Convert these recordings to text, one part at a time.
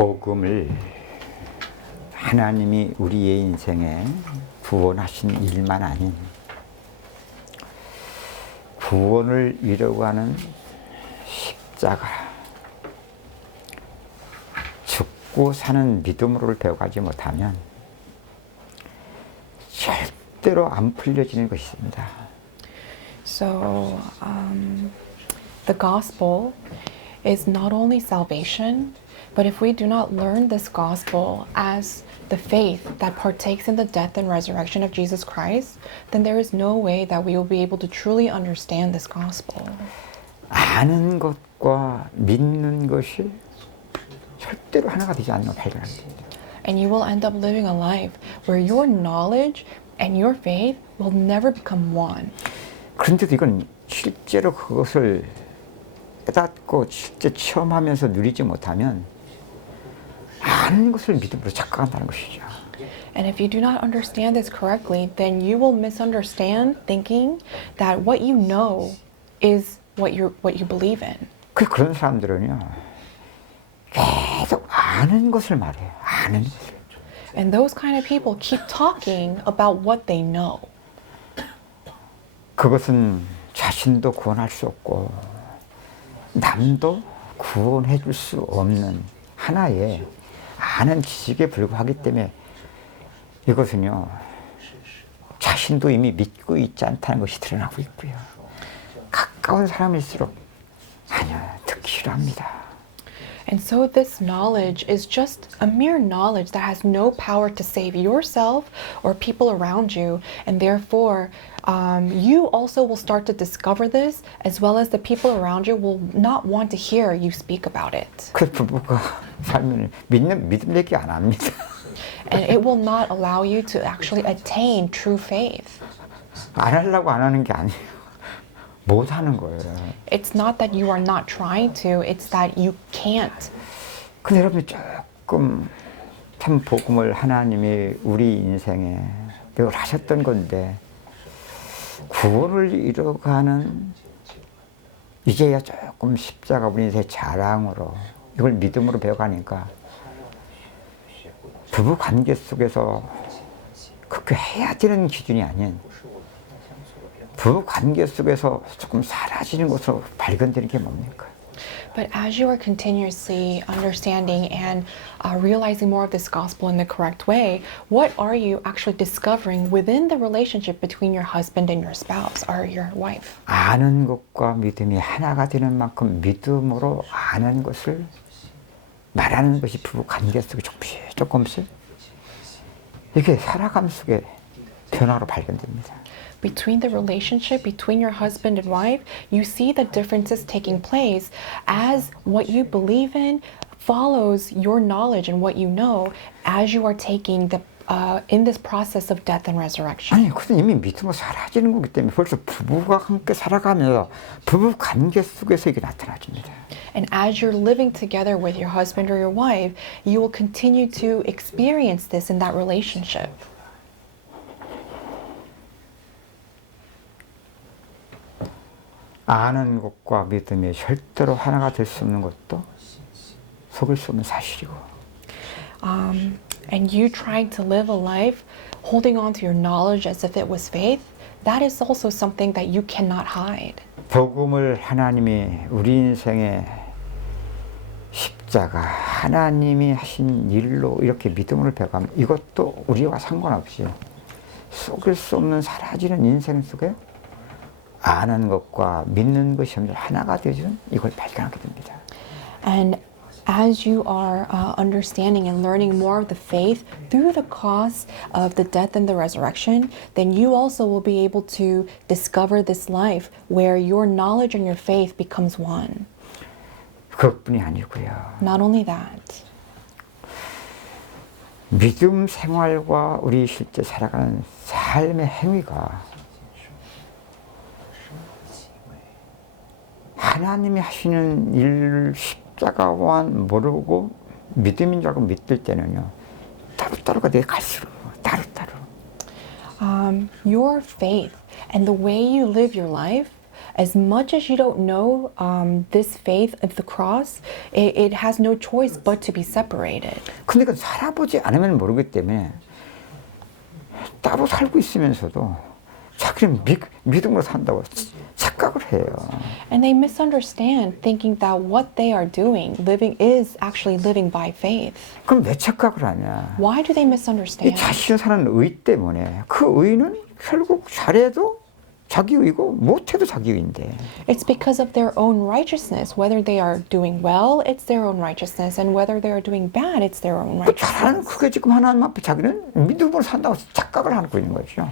복음을 하나님이 우리의 인생에 구원하신 일만 아닌 구원을 이루고 하는 십자가, 죽고 사는 믿음으로를 배워가지 못하면 절대로 안 풀려지는 것입니다. So, the gospel is not only salvation, but if we do not learn this gospel as the faith that partakes in the death and resurrection of Jesus Christ, then there is no way that we will be able to truly understand this gospel. 아는 것과 믿는 것이 절대로 하나가 되지 않는 걸 발견합니다. And you will end up living a life where your knowledge and your faith will never become one. 그런데도 이건 실제로 그것을 깨닫고 실제 체험하면서 누리지 못하면 아는 것을 믿음으로 착각한다는 것이죠. And if you do not understand this correctly, then you will misunderstand thinking that what you know is what you believe in. 그런 사람들은요, 계속 아는 것을 말해요. 아는 것을. And those kind of people keep talking about what they know. 그것은 자신도 구원할 수 없고 남도 구원해 줄 수 없는 하나의 아는 지식에 불과하기 때문에 이것은요, 자신도 이미 믿고 있지 않다는 것이 드러나고 있고요. 가까운 사람일수록 아니요, 듣기 싫어합니다. And so this knowledge is just a mere knowledge that has no power to save yourself or people around you. And therefore, you also will start to discover this, as well as the people around you will not want to hear you speak about it. 그 부부가 살면 믿음 얘기 안 합니다. And it will not allow you to actually attain true faith. 안 하려고 안 하는 게 아니에요. 못 하는 거예요. It's not that you are not trying to, it's that you can't. 근데 여러분이 조금 참 복음을 하나님이 우리 인생에 늘 하셨던 건데 구원을 이뤄가는 이제야 조금 십자가 우리 인생의 자랑으로 이걸 믿음으로 배워가니까 부부 관계 속에서 그렇게 해야 되는 기준이 아닌 부부 관계 속에서 조금 사라지는 것으로 발견되는 게 뭡니까? But as you are continuously understanding and realizing more of this gospel in the correct way, what are you actually discovering within the relationship between your husband and your spouse or your wife? 아는 것과 믿음이 하나가 되는 만큼 믿음으로 아는 것을 말하는 것이 부부 관계 속에 조금씩 이게 살아감 속에 변화로 발견됩니다. Between the relationship between your husband and wife, you see the differences taking place as what you believe in follows your knowledge and what you know as you are taking the in this process of death and resurrection. 아니, 그건 이미 믿음으로 사라지는 거기 때문에 벌써 부부가 함께 살아가면서 부부 관계 속에서 이게 나타나집니다. And as you're living together with your husband or your wife, you will continue to experience this in that relationship. 아는 것과 믿음이 절대로 하나가 될 수 없는 것도 속일 수 없는 사실이고. And you trying to live a life holding on to your knowledge as if it was faith, that is also something that you cannot hide. 복음을 하나님이 우리 인생의 십자가, 하나님이 하신 일로 이렇게 믿음을 배워가면 이것도 우리와 상관없이 속일 수 없는 사라지는 인생 속에 아는 것과 믿는 것이 하나가 되어주는 이걸 발견하게 됩니다. And as you are understanding and learning more of the faith through the cause of the death and the resurrection, then you also will be able to discover this life where your knowledge and your faith becomes one. 그것뿐이 아니고요. Not only that, 믿음 생활과 우리 실제 살아가는 삶의 행위가 하나님이 하시는 일 십자가만 모르고 믿음인 줄 알고 믿을 때는요, 따로따로가 내 갈수록 따로따로. your faith and the way you live your life as much as you don't know this faith of the cross, it has no choice but to be separated. 근데 그 살아보지 않으면 모르기 때문에 따로 살고 있으면서도 자기는 믿음으로 산다고 착각을 해요. And they misunderstand, thinking that what they are doing, living, is actually living by faith. 그럼 왜 착각을 하냐? Why do they 이 misunderstand? 자신이 사는 의 때문에 그 의는 결국 잘해도 자기 의고 못해도 자기 의인데 It's because of their own righteousness. Whether they are doing well, it's their own righteousness, and whether they are doing bad, it's their own 그 잘하는 righteousness. 그게 지금 하나님 앞에 자기는 믿음으로 산다고 착각을 하고 있는 거죠.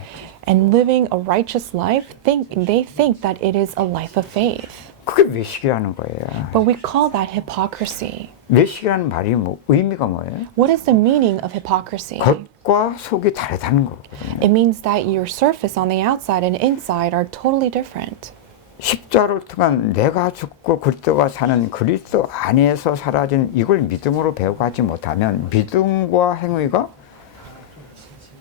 And living a righteous life, they think that it is a life of faith. 그게 외식이라는 거예요. But we call that hypocrisy. 외식이라는 말이 뭐 의미가 뭐예요? What is the meaning of hypocrisy? 겉과 속이 다르다는 거거든요. It means that your surface on the outside and inside are totally different. 십자를 통한 내가 죽고 그리스도가 사는 그리스도 안에서 사라진 이걸 믿음으로 배워가지 못하면 믿음과 행위가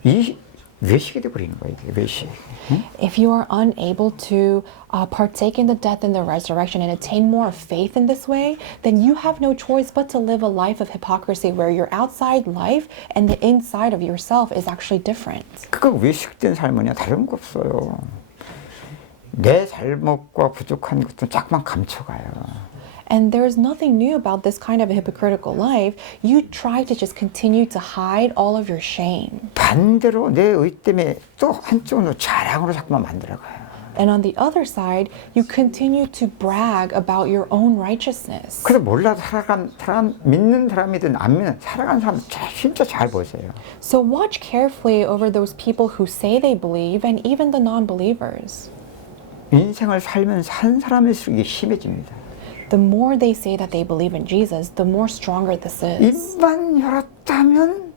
이 외식이 되어버리는 거예요. 이게 외식. 응? If you are unable to partake in the death and the resurrection and attain more faith in this way, then you have no choice but to live a life of hypocrisy where your outside life and the inside of yourself is actually different. 그 외식된 삶은요 다른 거 없어요. 내 잘못과 부족한 것도 자꾸만 감춰가요. And there is nothing new about this kind of a hypocritical life. You try to just continue to hide all of your shame. 반대로 내 의 때문에 또 한쪽으로 자랑으로 자꾸만 만들어가요. And on the other side, you continue to brag about your own righteousness. 그래서 몰라도 믿는 사람이든 안 믿는 살아가는 사람 진짜 잘 보세요. So watch carefully over those people who say they believe and even the non-believers. 인생을 살면서 한 사람일수록 이게 심해집니다. The more they say that they believe in Jesus, the more stronger this is. 입만 열었다면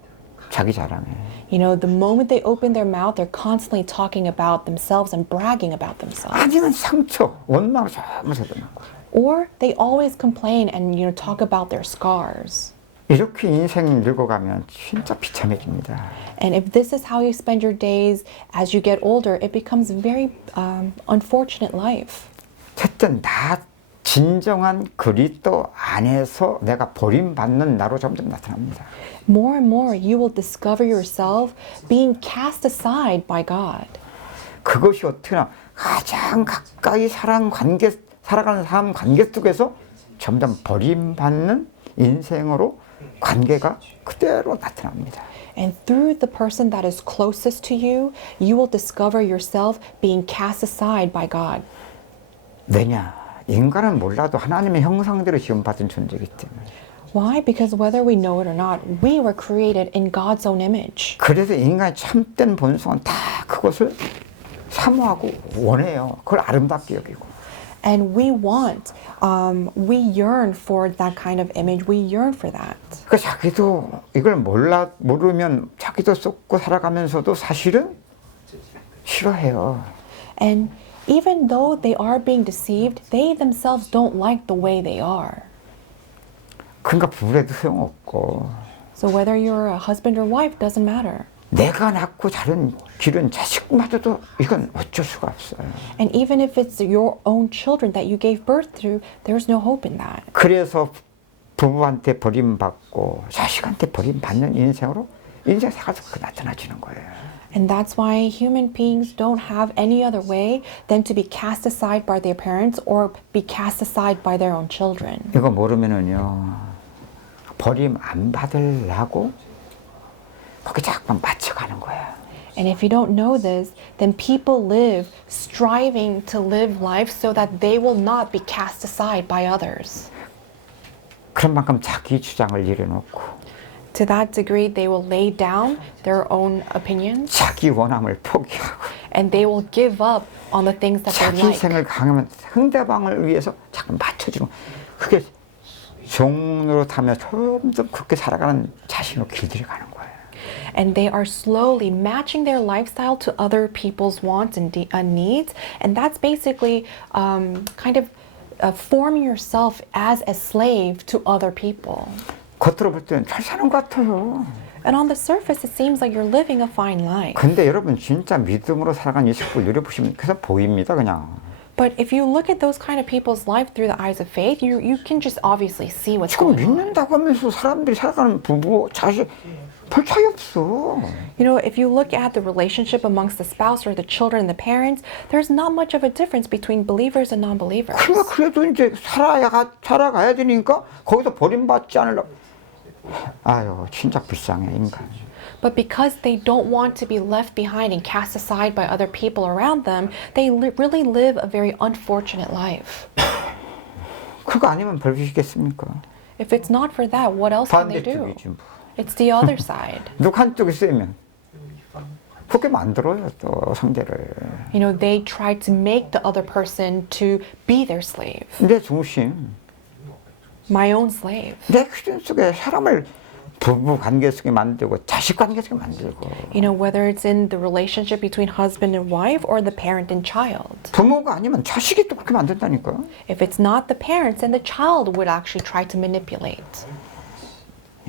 자기 자랑해. You know, the moment they open their mouth, they're constantly talking about themselves and bragging about themselves. 아니면 상처, 원망을 전부 쏟아내고. Or they always complain and, you know, talk about their scars. 이렇게 인생이 늙어가면 진짜 비참해집니다. And if this is how you spend your days as you get older, it becomes a very unfortunate life. 첫째, 나 진정한 그리스도 안에서 내가 버림받는 나로 점점 나타납니다. More and more, you will discover yourself being cast aside by God. 그것이 어떻게나 가장 가까이 살아가는 삶 관계 속에서 점점 버림받는 인생으로 관계가 그대로 나타납니다. And through the person that is closest to you, you will discover yourself being cast aside by God. 왜냐? 인간은 몰라도 하나님의 형상대로 지음받은 존재이기 때문에. Why? Because whether we know it or not, we were created in God's own image. 그래서 인간의 참된 본성은 다 그것을 사모하고 원해요. 그걸 아름답게 여기고. And we want, we yearn for that kind of image. We yearn for that. 그러니까 자기도 이걸 모르면 자기도 쏟고 살아가면서도 사실은 싫어해요. And even though they are being deceived, they themselves don't like the way they are. 그러니까 부부래도 소용없고 So whether you're a husband or wife doesn't matter. 내가 낳고 자른 기른 자식마저도 이건 어쩔 수가 없어요. And even if it's your own children that you gave birth to, there's no hope in that. 그래서 부부한테 버림받고 자식한테 버림받는 인생으로 인생 살아서 나타나지는 거예요. And that's why human beings don't have any other way than to be cast aside by their parents or be cast aside by their own children. 이거 모르면은요 버림 안 받으려고 거기 자꾸만 맞춰가는 거야. And if you don't know this, then people live striving to live life so that they will not be cast aside by others. 그런 만큼 자기 주장을 내려놓고 To that degree, they will lay down their own opinions 자기 원함을 포기하고 and they will give up on the things that they 자기 like. 생을 강하면 상대방을 위해서 자꾸 맞춰주는 그게 종로로 타며 점점 그렇게 살아가는 자신으로 길들여 가는 거예요. And they are slowly matching their lifestyle to other people's wants and needs. And that's basically kind of forming yourself as a slave to other people. 겉으로 볼 때는 잘 사는 것 같아요. And on the surface, it seems like you're living a fine life. 근데 여러분 진짜 믿음으로 살아간 이 식구를 누려보시면 그래서 보입니다 그냥. But if you look at those kind of people's life through the eyes of faith, you can just obviously see what's 지금 going on. 믿는다고 하면서 사람들이 살아가는 부부, 자식 별 차이 없어. You know, if you look at the relationship amongst the spouse or the children and the parents, there's not much of a difference between believers and non-believers. 그러니까 그래도 이제 살아가야 되니까 거기서 버림받지 않으려고. 아유, 진짜 불쌍해, 인간. But because they don't want to be left behind and cast aside by other people around them, they really live a very unfortunate life. 그거 아니면 별빛이겠습니까? If it's not for that, what else can they do? 반대쪽이지 뭐. It's the other side. 누구 한쪽이 쓰면 그렇게 만들어요, 또 상대를. You know, they try to make the other person to be their slave. 내 중심, My own slave. 내 기준 속에 사람을 부부 관계 속에 만들고 자식 관계 속에 만들고. You know, whether it's in the relationship between husband and wife or the parent and child. 부모가 아니면 자식이 또 그렇게 만든다니까. If it's not the parents, then the child would actually try to manipulate.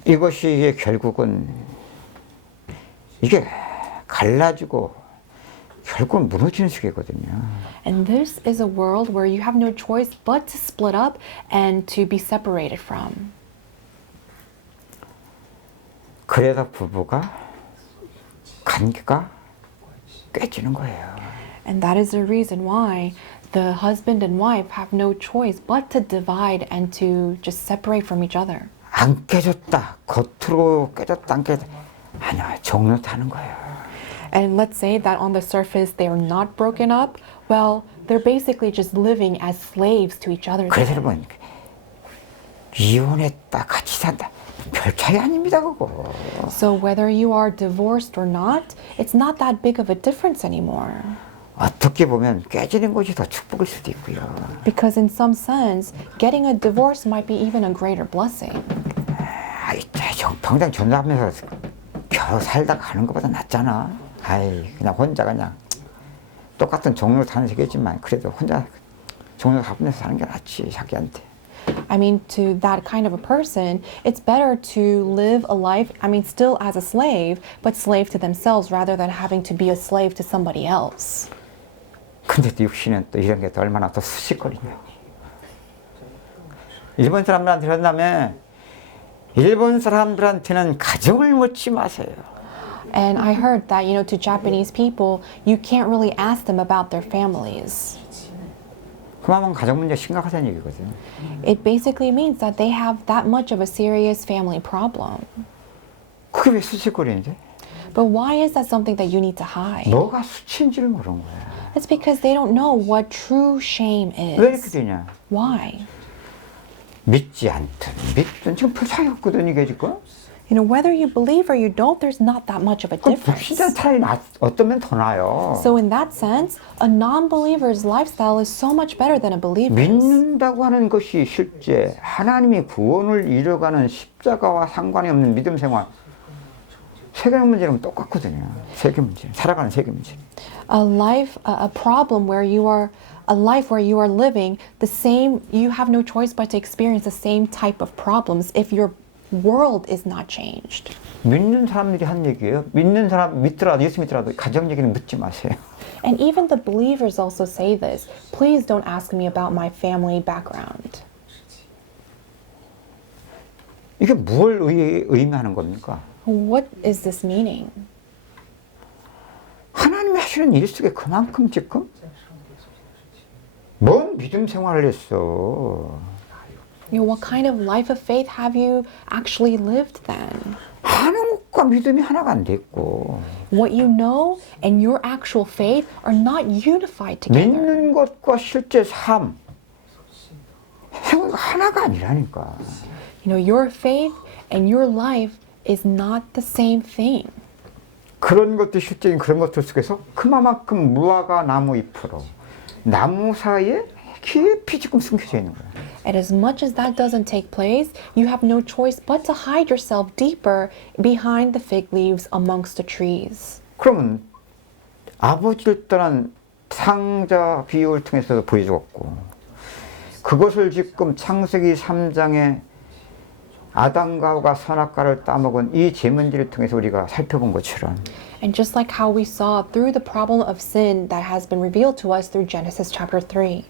이것이 결국은 이게 갈라지고 결국은 무너지는 시기거든요. And this is a world where you have no choice but to split up and to be separated from. 그래서 부부가 관계가 깨지는 거예요. And that is the reason why the husband and wife have no choice but to divide and to just separate from each other. 안 깨졌다. 겉으로 깨졌다 안 깨졌다. 아니야. 정력하는 거예요. And let's say that on the surface they are not broken up. Well, they're basically just living as slaves to each other. 그래서 여러분 이혼했다 같이 산다. 별 차이 아닙니다 그거. So whether you are divorced or not, it's not that big of a difference anymore. 어떻게 보면 깨지는 것이 더 축복일 수도 있고요. Because in some sense, getting a divorce might be even a greater blessing. 아이, 평생 전화하면서 겨우 살다가 가는 것보다 낫잖아. 아이, 그냥 혼자 그냥 똑같은 종로 사는 세계지만 그래도 혼자 종로 가면서 사는 게 낫지 자기한테. I mean, to that kind of a person, it's better to live a life, I mean, still as a slave, but slave to themselves rather than having to be a slave to somebody else. 근데도 육신은 또 이런 게 또 얼마나 더 수식거리냐. 일본 사람들한테 그런다면 일본 사람들한테는 가정을 묻지 마세요. And I heard that, you know, to Japanese people, you can't really ask them about their families. 그만큼 가정 문제 심각하다는 얘기거든요. It basically means that they have that much of a serious family problem. 그게 왜 수식거리는데? But why is that something that you need to hide? 뭐가 수치인지를 모르는 거야. It's because they don't know what true shame 왜 이렇게 is. 되냐? Why? 믿지 않든 믿든 지금 별 차이 없거든 이게 지금. You know, whether you believe or you don't, there's not that much of a 그럼 difference. 불신자는 차라리 어떤 면 더 나아요. So in that sense, a non-believer's lifestyle is so much better than a believer's. 믿는다고 하는 것이 실제 하나님이 구원을 이뤄가는 십자가와 상관이 없는 믿음 생활. 세계 문제는 똑같거든요. 세계 문제, 살아가는 세계 문제. A problem where you are, a life where you are living the same, you have no choice but to experience the same type of problems if your world is not changed. 믿는 사람들이 한 얘기예요. 믿는 사람 믿더라도 예수 믿더라도 가정 얘기는 묻지 마세요. And even the believers also say this. Please don't ask me about my family background. 이게 뭘 의미하는 겁니까? What is this meaning? 하나님이 하시는 일 속에 그만큼 지금 뭔 믿음 생활을 했어. You know, what kind of life of faith have you actually lived then? 하는 것과 믿음이 하나가 안 됐고 What you know and your actual faith are not unified together. 믿는 것과 실제 삶 생활가 하나가 아니라니까. You know, your faith and your life is not the same thing. 그런 것들 실제인 그런 것들 속에서 그만큼 무화과 나무 잎으로 나무 사이에 깊이 지금 숨겨져 있는 거야. And as much as that doesn't take place, you have no choice but to hide yourself deeper behind the fig leaves amongst the trees. 그러면 아버지를 떠난 상자 비유를 통해서도 보여주었고 그것을 지금 창세기 3장에 아담과 하와가 선악과를 따먹은 이 제문지를 통해서 우리가 살펴본 것처럼 And just like how we saw through the problem of sin that has been revealed to us through Genesis chapter 3.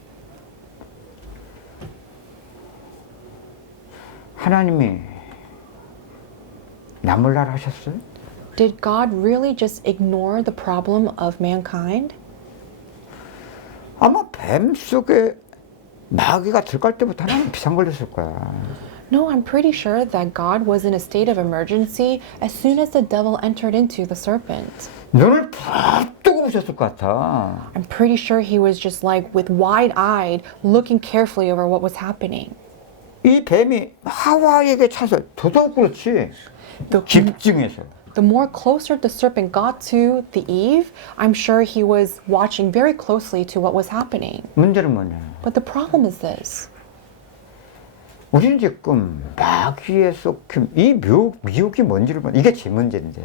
하나님이 나 몰라라 하셨어요? Did God really just ignore the problem of mankind? 아마 뱀 속에 마귀가 들어갈 때부터 하나님 비상 걸렸을 거야. No, I'm pretty sure that God was in a state of emergency as soon as the devil entered into the serpent. 눈을 푹 뜨고 보셨을 것 같아. I'm pretty sure he was just like with wide-eyed looking carefully over what was happening. 이 뱀이 하와에게 차서 더더욱 그렇지. 집중해서. The more closer the serpent got to the Eve, I'm sure he was watching very closely to what was happening. 문제는 뭐냐? But the problem is this. 우리는 지금 마귀의 속힘, 이 미혹이 뭔지를 몰라. 이게 제 문제인데.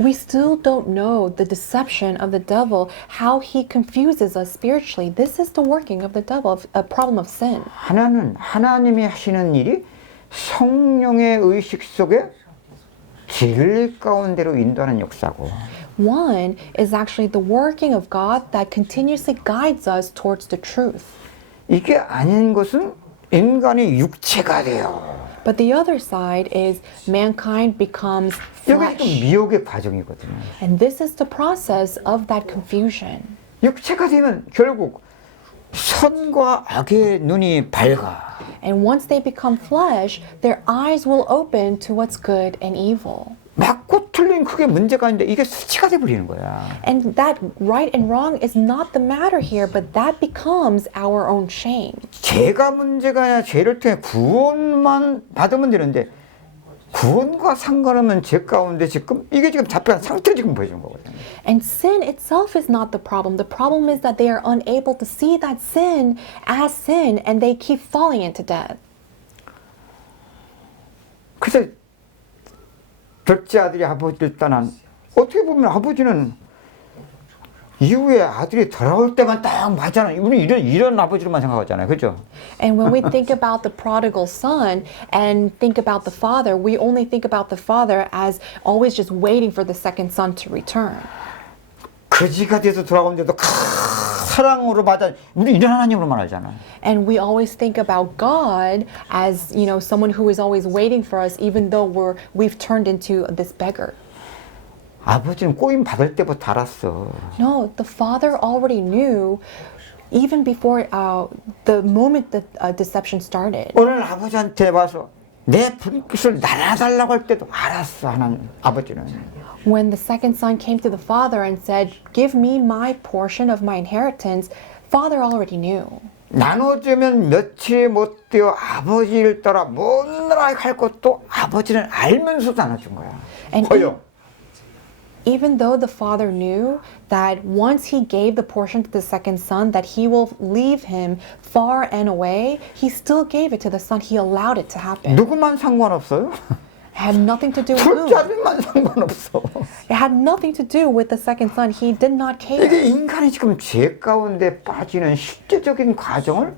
We still don't know the deception of the devil, how he confuses us spiritually. This is the working of the devil, a problem of sin. 하나님이 하시는 일이 성령의 의식 속에 진리 가운데로 인도하는 역사고. One is actually the working of God that continuously guides us towards the truth. 이게 아닌 것은 인간이 육체가 돼요. But the other side is mankind becomes 이게 flesh. 지금 미혹의 과정이거든요. And this is the process of that confusion. 육체가 되면 결국 선과 악의 눈이 밝아. And once they become flesh, their eyes will open to what's good and evil. 맞고 틀린 그게 문제가 아닌데 이게 수치가 돼버리는 거야. And that right and wrong is not the matter here, but that becomes our own shame. 죄가 문제가 아니라 죄를 통해 구원만 받으면 되는데 구원과 상관없는 죄 가운데 지금 이게 지금 잡혀간 상태를 지금 보여주는 거거든요. And sin itself is not the problem. The problem is that they are unable to see that sin as sin and they keep falling into death. 그래서 둘째 아들이 아버지를 떠난 어떻게 보면 아버지는 이후에 아들이 돌아올 때만 딱 맞잖아요. 우리는 이런 아버지로만 생각하잖아요. 그죠? And when we think about the prodigal son and think about the father, we only think about the father as always just waiting for the second son to return. 거지가 돼서 돌아오는데도 사랑으로 받아. 우리 이런 하나님으로만 알잖아. And we always think about God as, you know, someone who is always waiting for us even though we've turned into this beggar. 아버지는 꼬임 받을 때부터 알았어. No, the father already knew even before the moment the deception started. 오늘 아버지한테 와서 내 분깃을 나눠달라고 할 때도 알았어. 하나님 아버지는. When the second son came to the father and said, "Give me my portion of my inheritance," father already knew. 나눠주면 며칠 못 되어 아버지를 따라 먼 나라에 갈 것도 아버지는 알면서도 나눠준 거야. And 허용. even though the father knew that once he gave the portion to the second son, that he will leave him far and away, he still gave it to the son. He allowed it to happen. 누구만 상관없어요? It had nothing to do with 둘째 whom. 아들만 상관없어. It had nothing to do with the second son. He did not care. 이게 인간이 지금 죄 가운데 빠지는 실제적인 과정을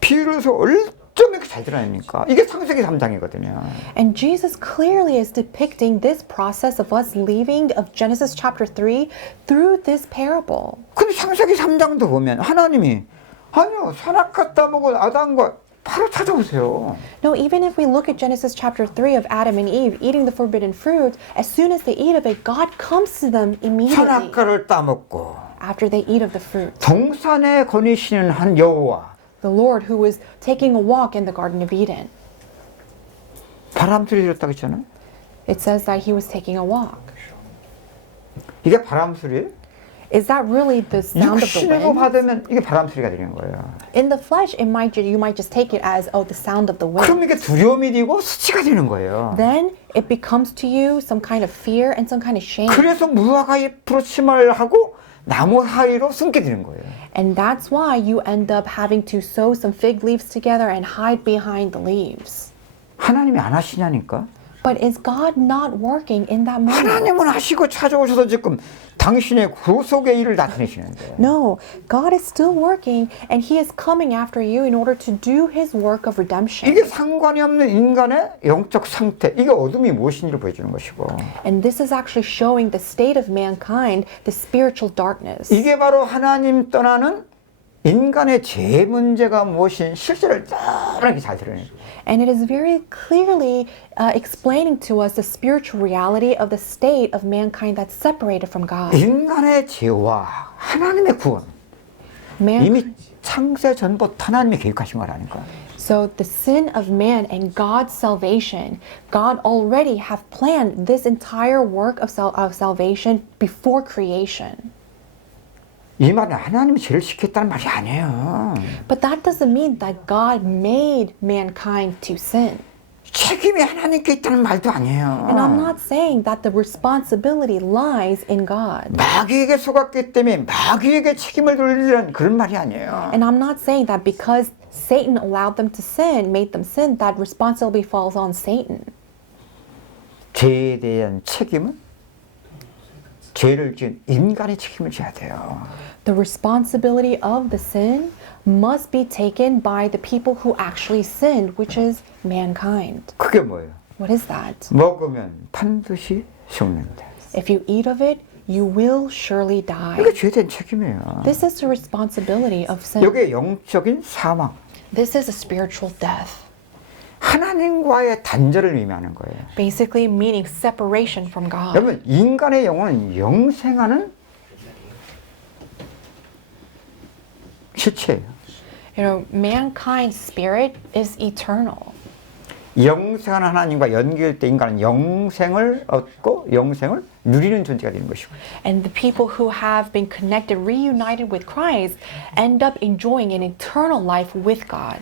비유로서 어쩜 이렇게 잘 드러냅니까? 이게 창세기 3장이거든요. And Jesus clearly is depicting this process of us leaving of Genesis chapter 3 through this parable. 근데 창세기 3장도 보면 하나님이 아니요 선악과 따먹은 아담과 바로 찾아오세요. No, even if we look at Genesis chapter 3 of Adam and Eve eating the forbidden fruit, as soon as they eat of it, God comes to them immediately 선악과를 따먹고 after they eat of the fruit. 동산에 거니시는 한 여호와 The Lord who was taking a walk in the Garden of Eden. 바람 소리 들었다고 했잖아요. It says that he was taking a walk. 이게 바람 소리예요? Is that really the sound of the 육신으로 wind? 받으면 이게 바람 소리가 들리는 거예요. In the flesh, you might just take it as, oh, the sound of the wind. 그럼 이게 두려움이 되고 수치가 되는 거예요. Then it becomes to you some kind of fear and some kind of shame. 그래서 무화과 잎으로 치마를 하고 나무 사이로 숨게 되는 거예요. And that's why you end up having to sew some fig leaves together and hide behind the leaves. 하나님이 안 하시냐니까. But is God not working in that moment? 하나님은 하시고 찾아오셔서 지금 당신의 구속의 일을 나타내시는데 No, God is still working and He is coming after you in order to do His work of redemption. 이게 상관이 없는 인간의 영적 상태, 이게 어둠이 무엇인지를 보여주는 것이고 And this is actually showing the state of mankind, the spiritual darkness. 이게 바로 하나님 떠나는 인간의 죄 문제가 무엇인 실제를 뻔하게 잘 드러내는 거예요. And it is very clearly explaining to us the spiritual reality of the state of mankind that's separated from God. 인간의 죄와 하나님의 구원 이미 창세 전부터 하나님이 계획하신 거라는 거예요. So the sin of man and God's salvation, God already have planned this entire work of salvation before creation. 이 말은 하나님이 죄를 시켰다는 말이 아니에요. But that doesn't mean that God made mankind to sin. 책임이 하나님께 있다는 말도 아니에요. And I'm not saying that the responsibility lies in God. 마귀에게 속았기 때문에 마귀에게 책임을 돌리는 그런 말이 아니에요. And I'm not saying that because Satan allowed them to sin, made them sin, that responsibility falls on Satan. 죄에 대한 책임은 죄를 지은 인간의 책임을 져야 돼요. The responsibility of the sin must be taken by the people who actually sinned, which is mankind. 그게 뭐예요? What is that? 먹으면 반드시 죽는다. If you eat of it, you will surely die. 이게 죄에 대한 책임이에요. This is the responsibility of sin. 이게 영적인 사망. This is a spiritual death. 하나님과의 단절을 의미하는 거예요. Basically meaning separation from God. 여러분 인간의 영혼은 영생하는 실체예요. You know, mankind's spirit is eternal. 영생하는 하나님과 연결될 때 인간은 영생을 얻고 영생을 누리는 존재가 되는 것이고 And the people who have been connected, reunited with Christ, end up enjoying an eternal life with God.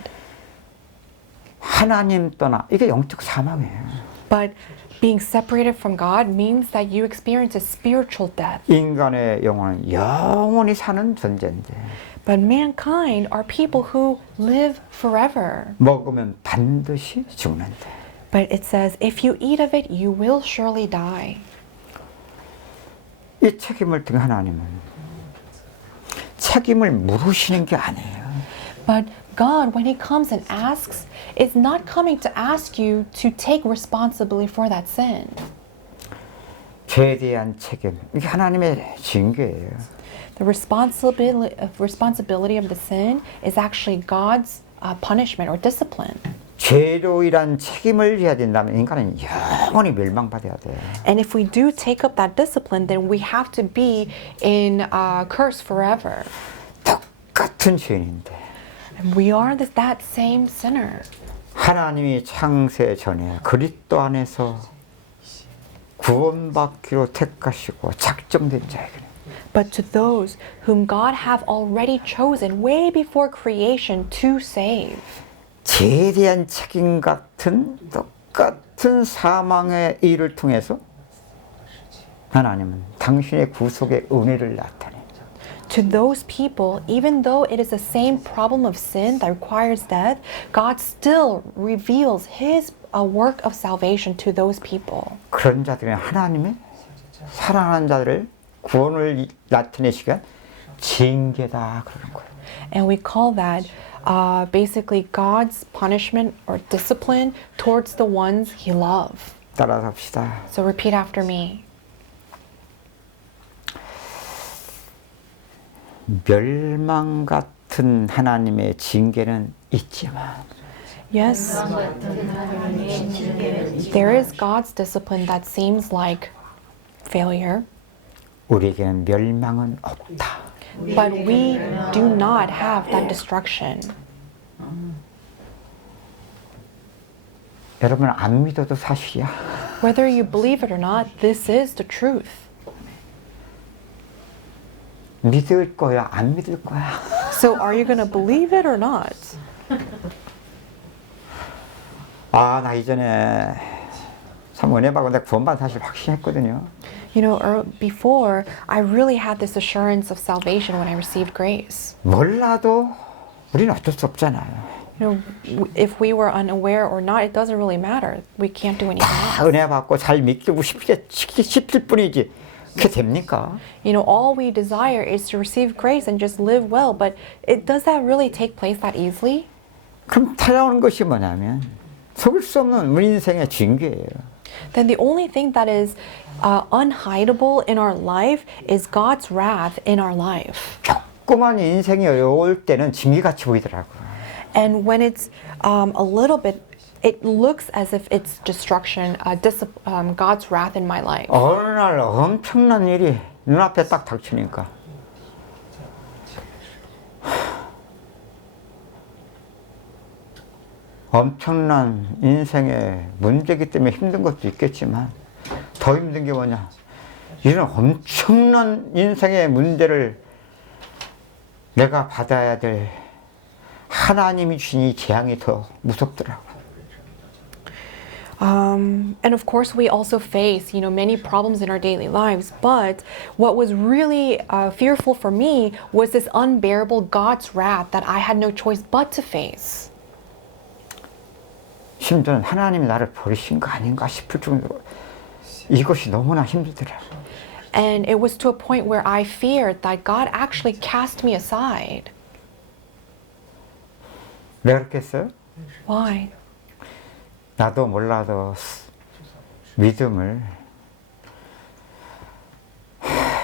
하나님 떠나 이게 영적 사망이에요. But being separated from God means that you experience a spiritual death. 인간의 영혼은 영원히 사는 존재인데 But mankind are people who live forever. 먹으면 반드시 죽는데 But it says, if you eat of it, you will surely die. 이 책임을 든 하나님은 책임을 물으시는 게 아니에요. But God, when He comes and asks, is not coming to ask you to take responsibility for that sin. 죄에 대한 책임 이게 하나님의 징계예요. The responsibility of the sin is actually God's punishment or discipline. 죄로 인한 책임을 져야 된다면 인간은 영원히 멸망받아야 돼요. And if we do take up that discipline, then we have to be in curse forever. 똑같은 죄인인데 And we are that same sinner. 하나님이 창세 전에 그리스도 안에서 구원받기로 택하시고 작정된 자에게는 But to those whom God have already chosen way before creation to save, 죄에 대한 책임 같은 똑같은 사망의 일을 통해서 하나님은 당신의 구속의 은혜를 나타내요. to those people, even though it is the same problem of sin that requires death, God still reveals His work of salvation to those people. 그런 자들은 하나님의 사랑하는 자들을 구원을 나타내시기 위한 징계다 그러는 거예요. And we call that basically God's punishment or discipline towards the ones He loves. 따라서 합시다. So repeat after me. 멸망 같은 하나님의 징계는 있지만 Yes, there is God's discipline that seems like failure, 우리에게는 멸망은 없다. but we do not have that destruction. 여러분 안 믿어도 사실이야. Whether you believe it or not, this is the truth. 믿을 거야, 안 믿을 거야. So are you going to believe it or not? 아, 나 이전에 참 은혜 받고 내가 구원받은 사실 확신했거든요. You know, before, I really had this assurance of salvation when I received grace. 몰라도 우리는 어쩔 수 없잖아요. You If we were unaware or not, it doesn't really matter. We can't do anything 다 else. 은혜 받고 잘 믿기고 싶을 뿐이지 그게 됩니까? All we desire is to receive grace and just live well, but does that really take place that easily? 그럼 찾아오는 것이 뭐냐면 속을 수 없는 우리 인생의 징계예요. Then the only thing that is unhideable in our life is God's wrath in our life. 조그만 인생이 어려울 때는 징계같이 보이더라고요. And when it's a little bit, it looks as if it's destruction, God's wrath in my life. 어느 날 엄청난 일이 눈앞에 딱 닥치니까 엄청난 인생의 문제이기 때문에 힘든 것도 있겠지만 더 힘든 게 뭐냐, 이런 엄청난 인생의 문제를 내가 받아야 될 하나님이 주신 이 재앙이 더 무섭더라고요. And of course, we also face, many problems in our daily lives. But what was really fearful for me was this unbearable God's wrath that I had no choice but to face. 심지어는 하나님이 나를 버리신 거 아닌가 싶을 정도로 이것이 너무나 힘들더라고요. And it was to a point where I feared that God actually cast me aside. 왜 그렇게 했어요? Why? 나도 몰라도 믿음을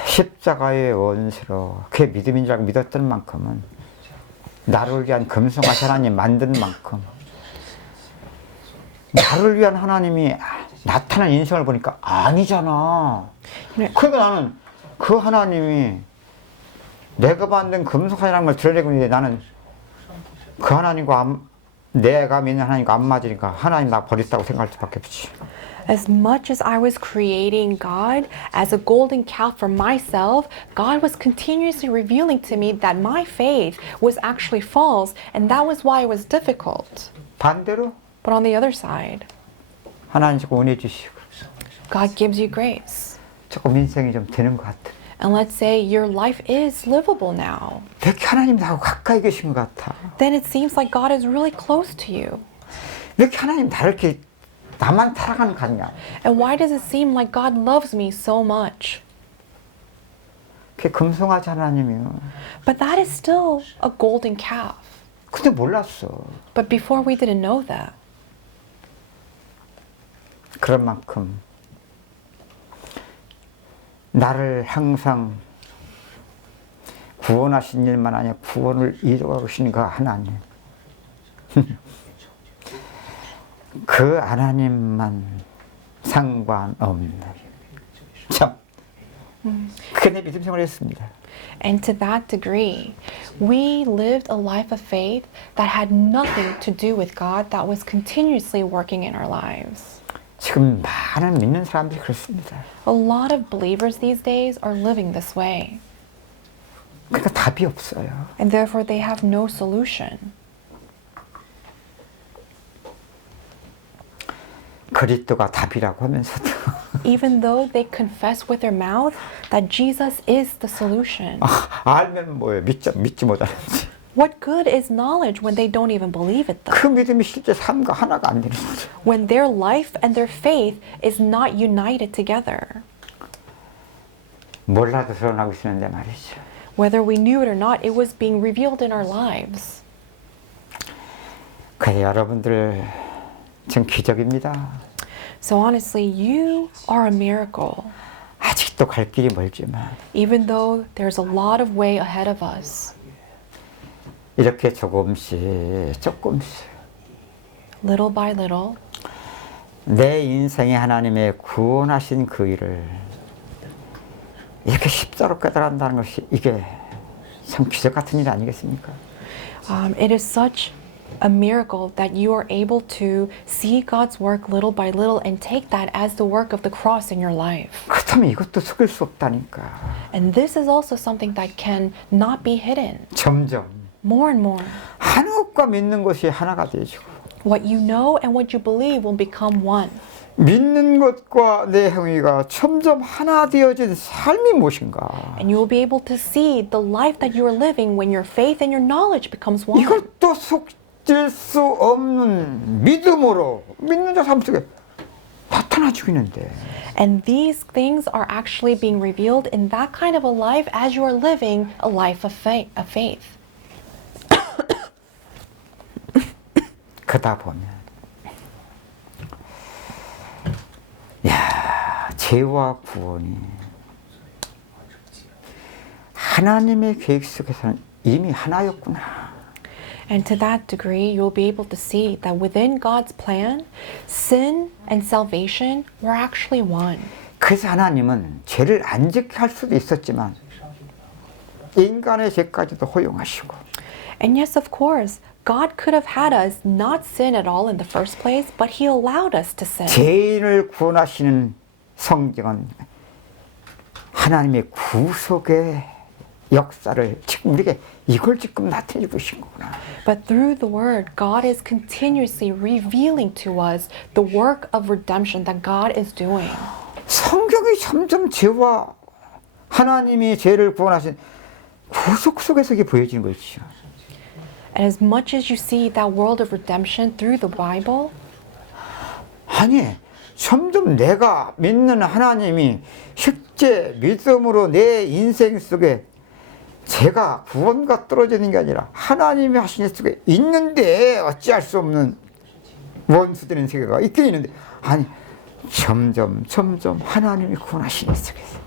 십자가의 원수로 그게 믿음인 줄 알고 믿었던 만큼은 나를 위한 금송아지 하나님 만든 만큼 나를 위한 하나님이 나타난 인생을 보니까 아니잖아. 그러니까 나는 그 하나님이 내가 만든 금송아지라는 걸 드러내고 있는데 나는 그 하나님과 내가 믿는 하나님과 안 맞으니까 하나님 나 버렸다고 생각할 수밖에 없지. As much as I was creating God as a golden calf for myself, God was continuously revealing to me that my faith was actually false, and that was why it was difficult. 반대로 But on the other side, 하나님 조금 은혜 주시고 God gives you grace. 조금 인생이 좀 되는 것 같아. And let's say your life is livable now. 왜 이렇게 하나님 나하고 가까이 계신 것 같아? Then it seems like God is really close to you. 왜 이렇게 하나님 나를 이렇게 나만 사랑하는 것 같냐? And why does it seem like God loves me so much? 그게 금송아지 하나님이요. But that is still a golden calf. 근데 몰랐어. But before we didn't know that. 그런 만큼 나를 항상 구원하신 일만 아니라 구원을 이루어가신 그 하나님. 그 하나님만 상관없는. 참, 그게 내 믿음 생활이었습니다. And to that degree, we lived a life of faith that had nothing to do with God, that was continuously working in our lives. 지금 많은 믿는 사람들이 그렇습니다. A lot of believers these days are living this way. 그러니까 답이 없어요. And therefore they have no solution. 그리스도가 답이라고 하면서도 Even though they confess with their mouth that Jesus is the solution. 알면 뭐예요? 믿지 못하는지. What good is knowledge when they don't even believe it though? 그 믿음이 실제 삶과 하나가 안 되는 거죠. When their life and their faith is not united together. 몰라도 드러나고 있었는데 말이죠. Whether we knew it or not, it was being revealed in our lives. 그래 여러분들 전 기적입니다. So honestly, you are a miracle. 아직도 갈 길이 멀지만 Even though there's a lot of way ahead of us. 이렇게 조금씩 Little by little. 내 인생에 하나님의 구원하신 그 일을 이렇게 십자로 깨달은다는 것이 이게 참 기적 같은 일 아니겠습니까? It is such a miracle that you are able to see God's work little by little and take that as the work of the cross in your life. 그렇다면 이것도 속일 수 없다니까. And this is also something that can not be hidden. 점점 More and more. 하는 것과 믿는 것이 하나가 되죠. What you know and what you believe will become one. 믿는 것과 내 행위가 점점 하나 되어진 삶이 무엇인가? And you will be able to see the life that you are living when your faith and your knowledge becomes one. 이것도 질 수 없는 믿음으로 믿는 자 삶 속에 나타나지고 있는데 And these things are actually being revealed in that kind of a life as you are living a life of faith. 그러다 보면 야, 죄와 구원이 하나님의 계획 속에서는 이미 하나였구나. And to that degree, you'll be able to see that within God's plan, sin and salvation were actually one. 그래서 하나님은 죄를 안 짓게 할 수도 있었지만 인간의 죄까지도 허용하시고 And yes, of course, God could have had us not sin at all in the first place, but He allowed us to sin. 죄인을 구원하시는 성경은 하나님의 구속의 역사를 지금 우리에게 이걸 지금 나타내고 계신 거구나. But through the Word, God is continuously revealing to us the work of redemption that God is doing. 성경이 점점 죄와 하나님이 죄를 구원하신 구속 속에서 이게 보여지는 거죠. And as much as you see that world of redemption through the Bible, 아니 점점 내가 믿는 하나님이 실제 믿음으로 내 인생 속에 제가 구원과 떨어지는 게 아니라 하나님이 하신 일 속에 있는데 어찌할 수 없는 원수되는 세계가 있긴 있는데 아니 점점 하나님이 구원하신 일 속에서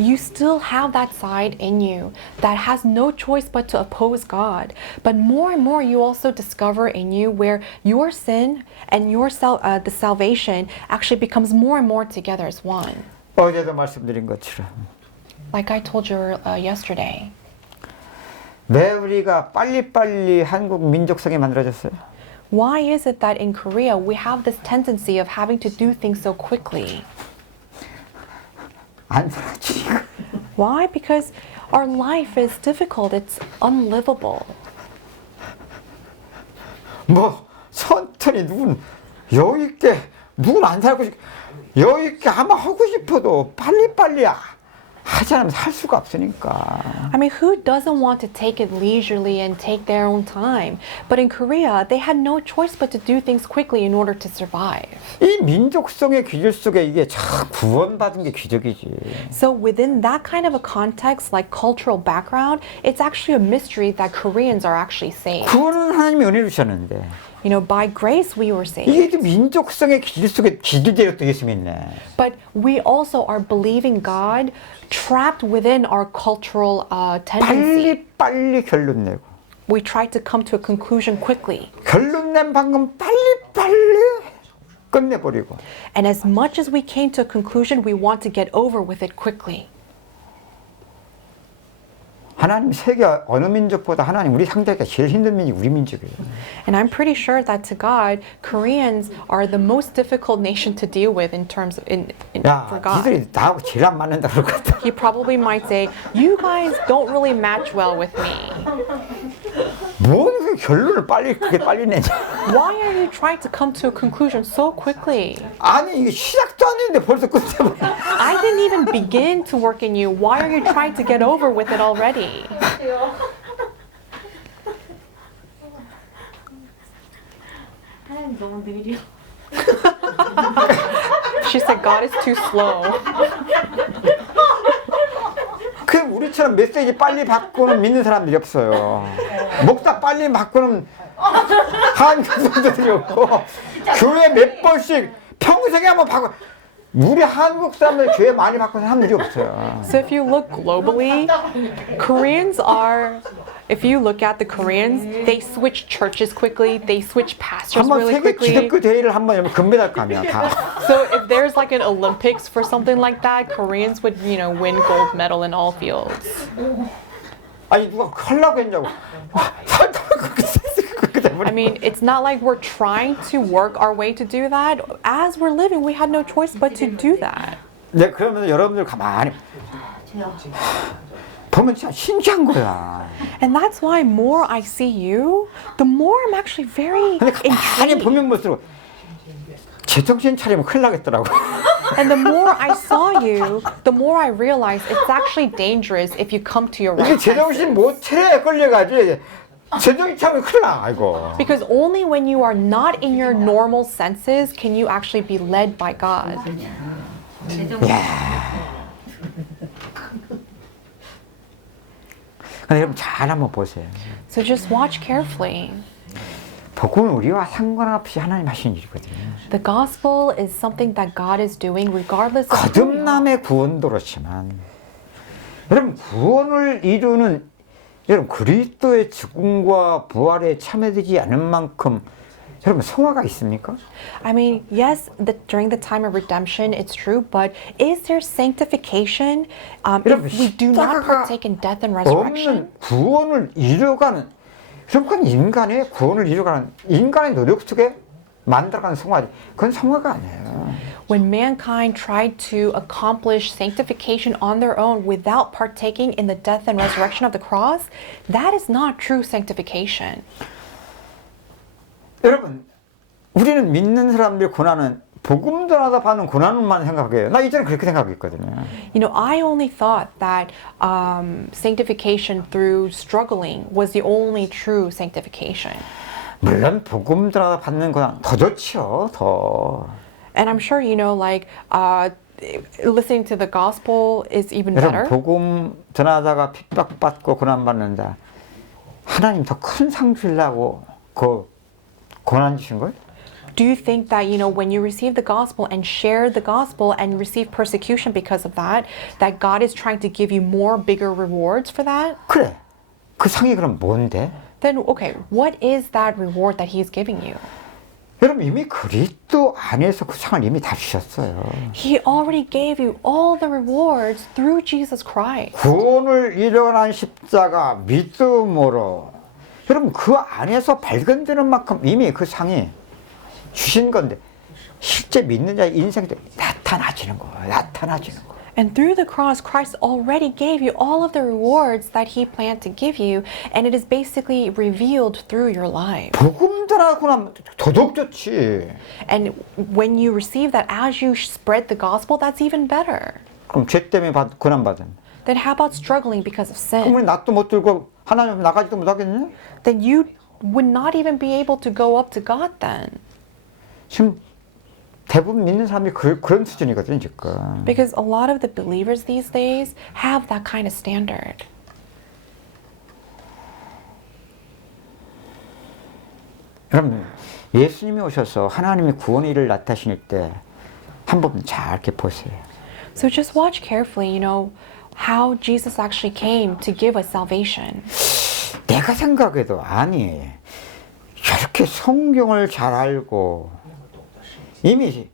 you still have that side in you that has no choice but to oppose God. But more and more, you also discover in you where your sin and your the salvation actually becomes more and more together as one. 어제도 말씀드린 것처럼 Like I told you yesterday. 왜 우리가 빨리빨리 한국 민족성이 만들어졌어요? Why is it that in Korea we have this tendency of having to do things so quickly? 안 살아지. Why? Because our life is difficult. It's unlivable. 뭐 천천히 누군 여유 있게 누군 안 살고 싶 여유 있게 아마 하고 싶어도 빨리빨리 하지 않으면 살 수가 없으니까. I mean, who doesn't want to take it leisurely and take their own time? But in Korea, they had no choice but to do things quickly in order to survive. 이 민족성의 기질 속에 이게 참 구원받은 게 기적이지. So within that kind of a context, like cultural background, it's actually a mystery that Koreans are actually saved. 구원은 하나님이 은혜로 주셨는데 You know, by grace we were saved. 이게 또 민족성의 기질 속에 기질대로 또 예수 믿네. But we also are believing God trapped within our cultural tendency. 빨리 결론 내고 We try to come to a conclusion quickly. 결론 낸 방금 빨리 끝내버리고 And as much as we came to a conclusion, we want to get over with it quickly. 하나님 세계 어느 민족보다 하나님 우리 상대가 제일 힘든 민족이 우리 민족이에요. And I'm pretty sure that to God, Koreans are the most difficult nation to deal with in terms of for 야, God. 니들이 나하고 제일 안 맞는다 그럴 것 같아. He probably might say, "You guys don't really match well with me. 뭔 결론을 그렇게 빨리 내냐? Why are you trying to come to a conclusion so quickly? 아니 이게 시작도 안 했는데 벌써 끝내버려. I didn't even begin to work in you. Why are you trying to get over with it already?" 하나님 너무 느려. She said, "God is too slow." 그 우리처럼 메시지 빨리 바꾸는 믿는 사람들이 없어요. 목사 빨리 바꾸는 한국사람들이 없고 교회 몇 번씩 평생에 한번 바꿔. 우리 한국 사람들 교회 많이 바꾸는 사람들이 없어요. So if you look globally, Koreans are, if you look at the Koreans, they switch churches quickly, they switch pastors 한번 really 세계 quickly. 기독교 대회를 한번 열면 금메달 감이야 다. So if there's like an Olympics for something like that, Koreans would, you know, win gold medal in all fields. 아니 누가 하려고 했냐고. I mean, it's not like we're trying to work our way to do that. As we're living, we had no choice but to do that. 네, 그러면 여러분들 가만히 보면 진짜 신기한 거야. And that's why more I see you, the more I'm actually very 근데 가만히 intrigued. 보면 볼수록 제정신 차리면 큰일 나겠더라고. And the more I saw you, the more I realized it's actually dangerous if you come to your 이게 right 제정신 senses. 못 차려야 끌려가지. 제정이 차면 큰일 나, 이거. Because only when you are not in your normal senses can you actually be led by God. 근데 여러분 잘 한번 보세요. So just watch carefully. 복음은 우리와 상관없이 하나님 하신 일이거든요. The gospel is something that God is doing regardless of who we are. 거듭남의 구원도 그렇지만 여러분 구원을 이루는 여러분 그리스도의 죽음과 부활에 참여되지 않은 만큼 여러분 성화가 있습니까? I mean, yes, during the time of redemption, it's true, but is there sanctification 여러분, if we do not 십자가가 partake in death and resurrection? 없는 구원을 이루어가는 그러니까 인간의 구원을 이루어가는 인간의 노력 속에 만들어가는 성화지 그건 성화가 아니에요. When mankind tried to accomplish sanctification on their own without partaking in the death and resurrection of the cross, that is not true sanctification. 여러분 우리는 믿는 사람들의 고난은 복음 전하다 받는 고난만 생각해요. 나 이전에 그렇게 생각했거든요. You know, I only thought that sanctification through struggling was the only true sanctification. 물론 복음 전하다 받는 고난 더 좋죠. 더. And I'm sure, you know, like listening to the gospel is even better. 여러분 복음 전하다가 핍박받고 고난받는다. 하나님 더 큰 상 주려고 그 고난 주신 거예요? Do you think that, you know, when you receive the gospel and share the gospel and receive persecution because of that, that God is trying to give you more bigger rewards for that? 그래. 그 상이 그럼 뭔데? Then, okay, what is that reward that He's giving you? 여러분 이미 그리스도 안에서 그 상을 이미 다 주셨어요. He already gave you all the rewards through Jesus Christ. 구원을 이뤄낸 십자가 믿음으로 여러분 그 안에서 발견되는 만큼 이미 그 상이 주신 건데 실제 믿는 자의 인생도 나타나지는 거예요. 나타나지는 거예요. And through the cross, Christ already gave you all of the rewards that He planned to give you, and it is basically revealed through your life. 복음 전하고 나면 더더욱 좋지. And when you receive that as you spread the gospel, that's even better. 그럼 죄 때문에 고난 받은. Then how about struggling because of 그럼 sin? 우리 낯도 못 들고 하나님 나가지도 못하겠네? Then you would not even be able to go up to God then. 지금 대부분 믿는 사람이 그런 수준이거든요, 지금. Because a lot of the believers these days have that kind of standard. 여러분, 예수님이 오셔서 하나님의 구원의 일을 나타내실 때 한번 잘 이렇게 보세요. So just watch carefully, you know, how Jesus actually came to give us salvation. 내가 생각해도 아니, 저렇게 성경을 잘 알고 이미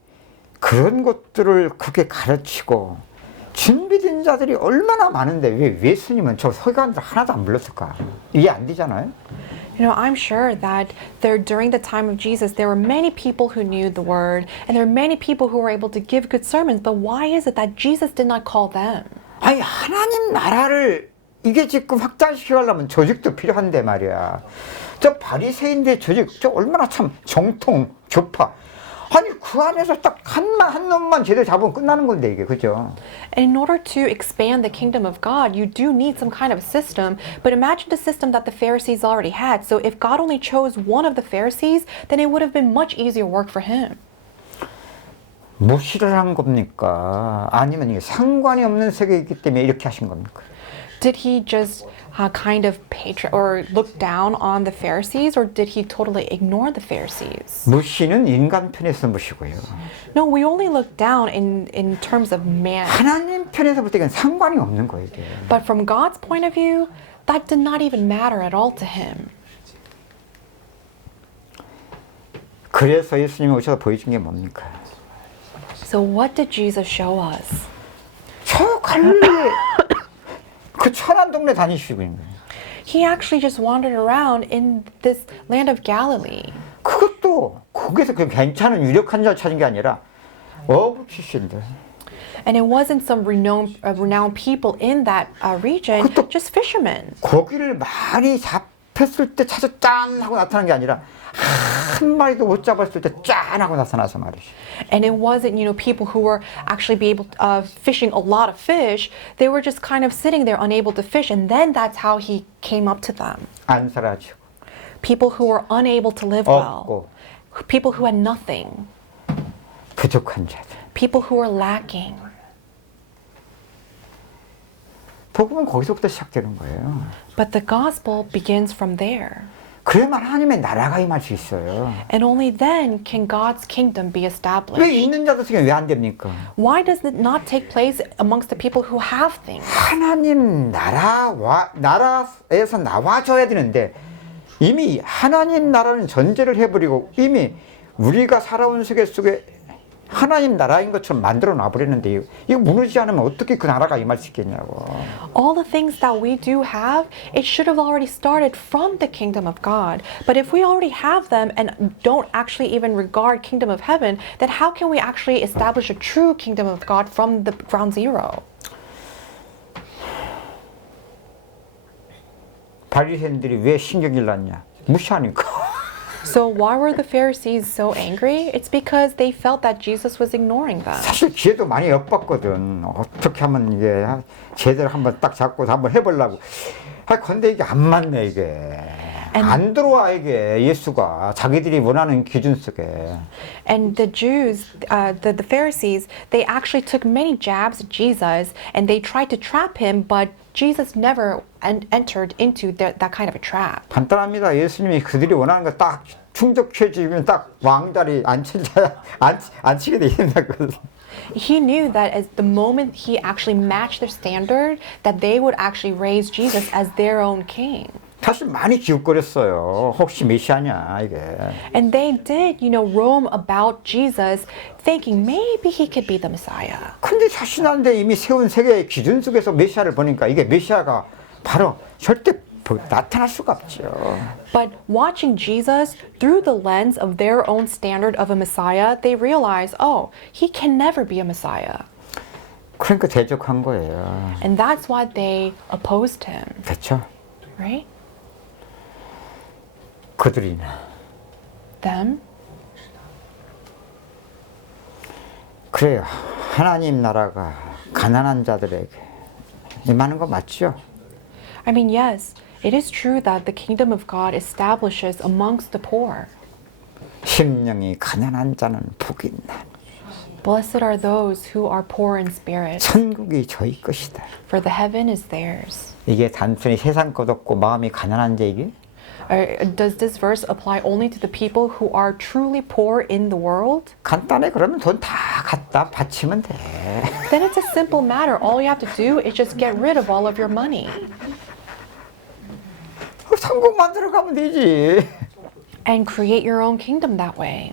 그런 것들을 그렇게 가르치고 준비된 자들이 얼마나 많은데 왜 예수님은 저 서기관들 하나도 안 불렀을까? 이해 안 되잖아요. You know, I'm sure that during the time of Jesus, there were many people who knew the word, and there were many people who were able to give good sermons, but why is it that Jesus did not call them? 아니 하나님 나라를 이게 지금 확장시키려면 조직도 필요한데 말이야. 저 바리새인들 조직 저 얼마나 참 정통 교파. 아니 그 안에서 딱 한 놈만 제대로 잡으면 끝나는 건데 이게 그죠? And in order to expand the kingdom of God, you do need some kind of system. But imagine the system that the Pharisees already had. So if God only chose one of the Pharisees, then it would have been much easier work for him. 무시를 한 겁니까? 아니면 이게 상관이 없는 세계이기 때문에 이렇게 하신 겁니까? Did he just kind of look down on the Pharisees, or did he totally ignore the Pharisees? 무시는 인간 편에서 무시고요. No, we only look down in terms of man. 하나님 편에서 볼 때는 상관이 없는 거예요. 이게. But from God's point of view, that did not even matter at all to him. 그래서 예수님이 오셔서 보여준 게 뭡니까? So what did Jesus show us? 저 갈릴리 그 천한 동네 다니시고 있는 거예요. He actually just wandered around in this land of Galilee. 그것도 거기서 그 괜찮은 유력한 자를 찾은 게 아니라 어부 출신들. And it wasn't some renowned people in that region, 그것도 just fishermen. 고기를 많이 잡혔을 때 찾아 짠 하고 나타난 게 아니라 한 마리도 못 잡았을 때 짠 하고 나타나서 말이지. And it wasn't, you know, people who were actually be able fishing a lot of fish. They were just kind of sitting there unable to fish, and then that's how he came up to them. 안 사라지고 people who were unable to live well, 없고 people who had nothing, 부족한 자들. people who were lacking. 복음은 거기서부터 시작되는 거예요. But the gospel begins from there. 그래야만 하나님의 나라가 임할 수 있어요. And only then can God's kingdom be 왜 established. 있는 자들 중에 왜 안 됩니까? Why does it not take place amongst the people who have things? 하나님 나라에서 나와줘야 되는데 이미 하나님 나라는 전제를 해버리고 이미 우리가 살아온 세계 속에 하나님 나라인 것처럼 만들어 놔버렸는데 이거 무너지지 않으면 어떻게 그 나라가 임할 수 있겠냐고. All the things that we do have, it should have already started from the kingdom of God. But if we already have them and don't actually even regard kingdom of heaven, then how can we actually establish a true kingdom of God from the ground zero? 바리새인들이 왜 신경질 났냐? 무시하니까. So why were the Pharisees so angry? It's because they felt that Jesus was ignoring them. 사실 기회도 많이 엿봤거든. 어떻게 하면 이게 제대로 한번 딱 잡고 한번 해보려고. 근데 이게 안 맞네 이게. 안 들어와 이게 예수가 자기들이 원하는 기준 속에. And the Jews, the Pharisees, they actually took many jabs at Jesus and they tried to trap him, but Jesus never entered into that kind of a trap. 간단합니다. 예수님이 그들이 원하는 거 딱 충족해주면 딱 왕자리 앉히게 돼 있는 He knew that as the moment he actually matched their standard, that they would actually raise Jesus as their own king. 사실 많이 기웃거렸어요. 혹시 메시아냐 이게. And they did, roam about Jesus thinking maybe he could be the Messiah. 근데 자신한테 이미 세운 세계의 기준 속에서 메시아를 보니까 이게 메시아가 바로 절대 나타날 수가 없죠. But watching Jesus through the lens of their own standard of a Messiah, they realize, oh, he can never be a Messiah. 그러니까 대적한 거예요. And that's why they opposed him, 그렇죠? right? 그들이나 Them. 그래요. 하나님 나라가 가난한 자들에게 임하는 거 맞죠? I mean, yes, it is true that the kingdom of God establishes amongst the poor. 심령이 가난한 자는 복이 있나. Blessed are those who are poor in spirit, 천국이 저희 것이다. for the heaven is theirs. 이게 단순히 세상 것 없고 마음이 가난한 자에게? Does this verse apply only to the people who are truly poor in the world? 간단해. 그러면 돈 다 갖다 바치면 돼. Then it's a simple matter. All you have to do is just get rid of all of your money. 성공 만들어 가면 되지. And create your own kingdom that way.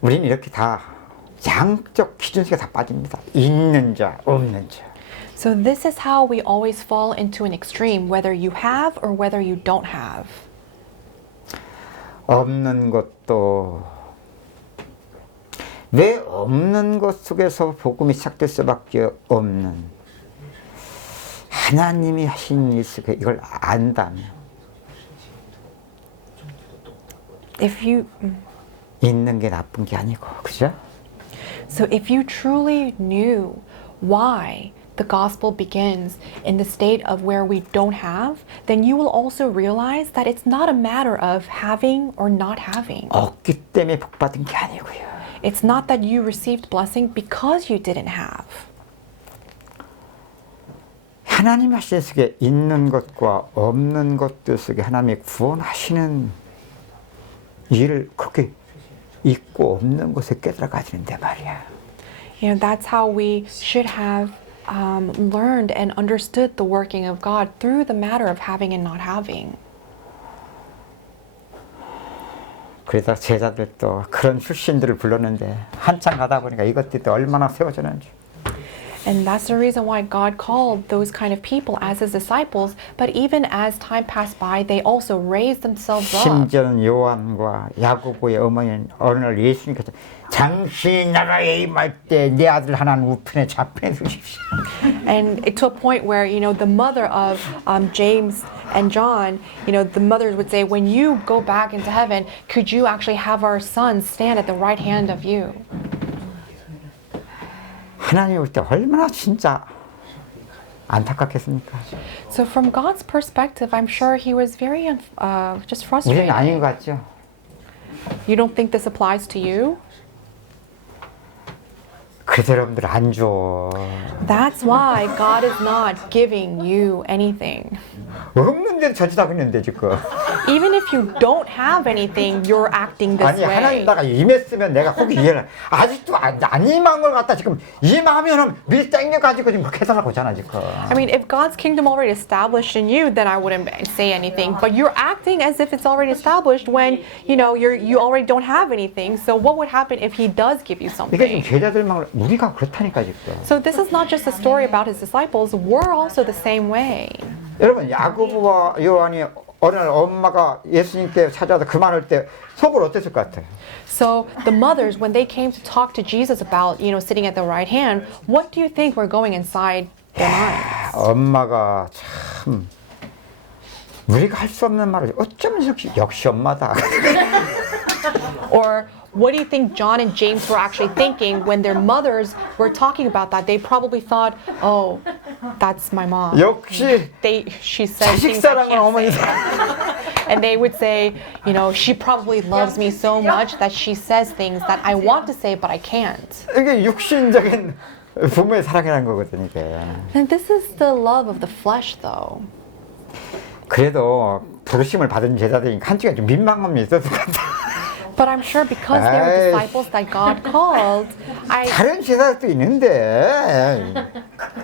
우리는 이렇게 다 양적 기준 속에 다 빠집니다. 있는 자, 없는 자. So this is how we always fall into an extreme, whether you have or whether you don't have. 없는 것도 왜 없는 것 속에서 복음이 시작될 수밖에 없는 하나님이 하신 일 속에 이걸 안다면 If you 있는 게 나쁜 게 아니고, 그죠? So if you truly knew why the gospel begins in the state of where we don't have, then you will also realize that it's not a matter of having or not having. 없기 때문에 복 받은 게 아니고요. It's not that you received blessing because you didn't have. 하나님 하신 속에 있는 것과 없는 것들 속에 하나님이 구원하시는 일을 그렇게 있고 없는 것에 깨달아가야 되는데 말이야. That's how we should have learned and understood the working of God through the matter of having and not having. 그래서 제자들도 그런 출신들을 불렀는데 한참 가다 보니까 이것들이 또 얼마나 세워졌는지. And that's the reason why God called those kind of people as his disciples, but even as time passed by, they also raised themselves up. 심지어는 요한과 야고보의 어머니는 어느 날 예수님께서 당신이 나라에 임할 때 내 아들 하나는 우편에 좌편에 두십시오. And to a point where, the mother of James and John, the mothers would say, when you go back into heaven, could you actually have our sons stand at the right hand of you? 하나님 올 때 얼마나 진짜 안타깝겠습니까? So from God's perspective, I'm sure he was very just 우리는 frustrated. 아닌 것 같죠? You don't think this applies to you? 그래서 여러분들 안 줘. That's why God is not giving you anything. 없는데도 저지하고 있는데 지금. Even if you don't have anything, you're acting this 아니 way. 하나님 나가 임했으면 내가 혹 이해를 아직도 안 임한 걸 갖다 지금 임하면은 미리 땡겨가지고 지금 그렇게 해달라고 하잖아 지금. I mean, if God's kingdom already established in you, then I wouldn't say anything. But you're acting as if it's already established when you already don't have anything. So what would happen if He does give you 이게 지금 something? 제자들만 우리가 그렇다니까 지금. So this is not just a story about His disciples. We're also the same way. 여러분 야고보와 요한이 어느 날 엄마가 예수님께 찾아와서 그 말할 때 속을 어땠을 것 같아요? So the mothers, when they came to talk to Jesus about sitting at the right hand, what do you think were going inside their minds? 엄마가 참 우리가 할 수 없는 말을 어쩌면 역시 엄마다. Or what do you think John and James were actually thinking when their mothers were talking about that? They probably thought, "Oh, that's my mom." 역시 She said 자식 things I 사랑은 can't 어머니 say. 사랑. And they would say, she probably loves me so much that she says things that I want to say but I can't. 이게 육신적인 부모의 사랑이라는 거거든요. 이게. And this is the love of the flesh, though. 그래도 부르심을 받은 제자들이 한쪽에 좀 민망함이 있었을 것 같아. But I'm sure because they were 에이. disciples that God called, 다른 제자들도 있는데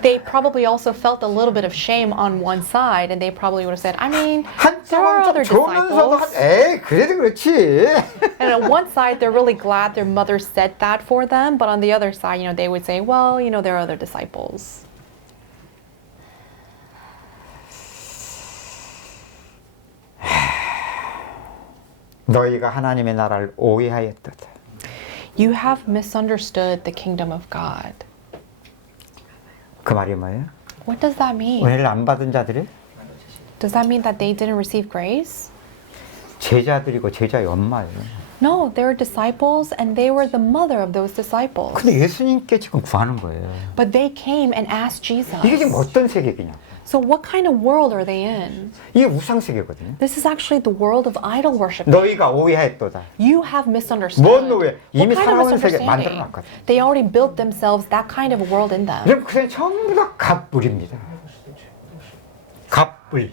they probably also felt a little bit of shame on one side, and they probably would have said, I mean, there are 한쪽은 other 좀 좋으면서도 disciples. 에이 그래도 그렇지. And on one side, they're really glad their mother said that for them, but on the other side, they would say, well, there are other disciples. 너희가 하나님의 나라를 오해하였도다. You have misunderstood the kingdom of God. 그 말이 뭐예요? What does that mean? 은혜를 안 받은 자들이 Does that mean that they didn't receive grace? 제자들이고 제자의 엄마예요. No, they were disciples and they were the mother of those disciples. 근데 예수님께 지금 구하는 거예요. But they came and asked Jesus. 이게 지금 어떤 세계이냐? So what kind of world are they in? 이게 우상 세계거든요. This is actually the world of idol worship. 너희가 오해하였도다. You have misunderstood. 뭔 오해? 이미 What kind of 살아온 세계 misunderstanding? 만들어놨거든. They already built themselves that kind of a world in them. 여러분 그게 전부 다 갑불입니다. 갑불.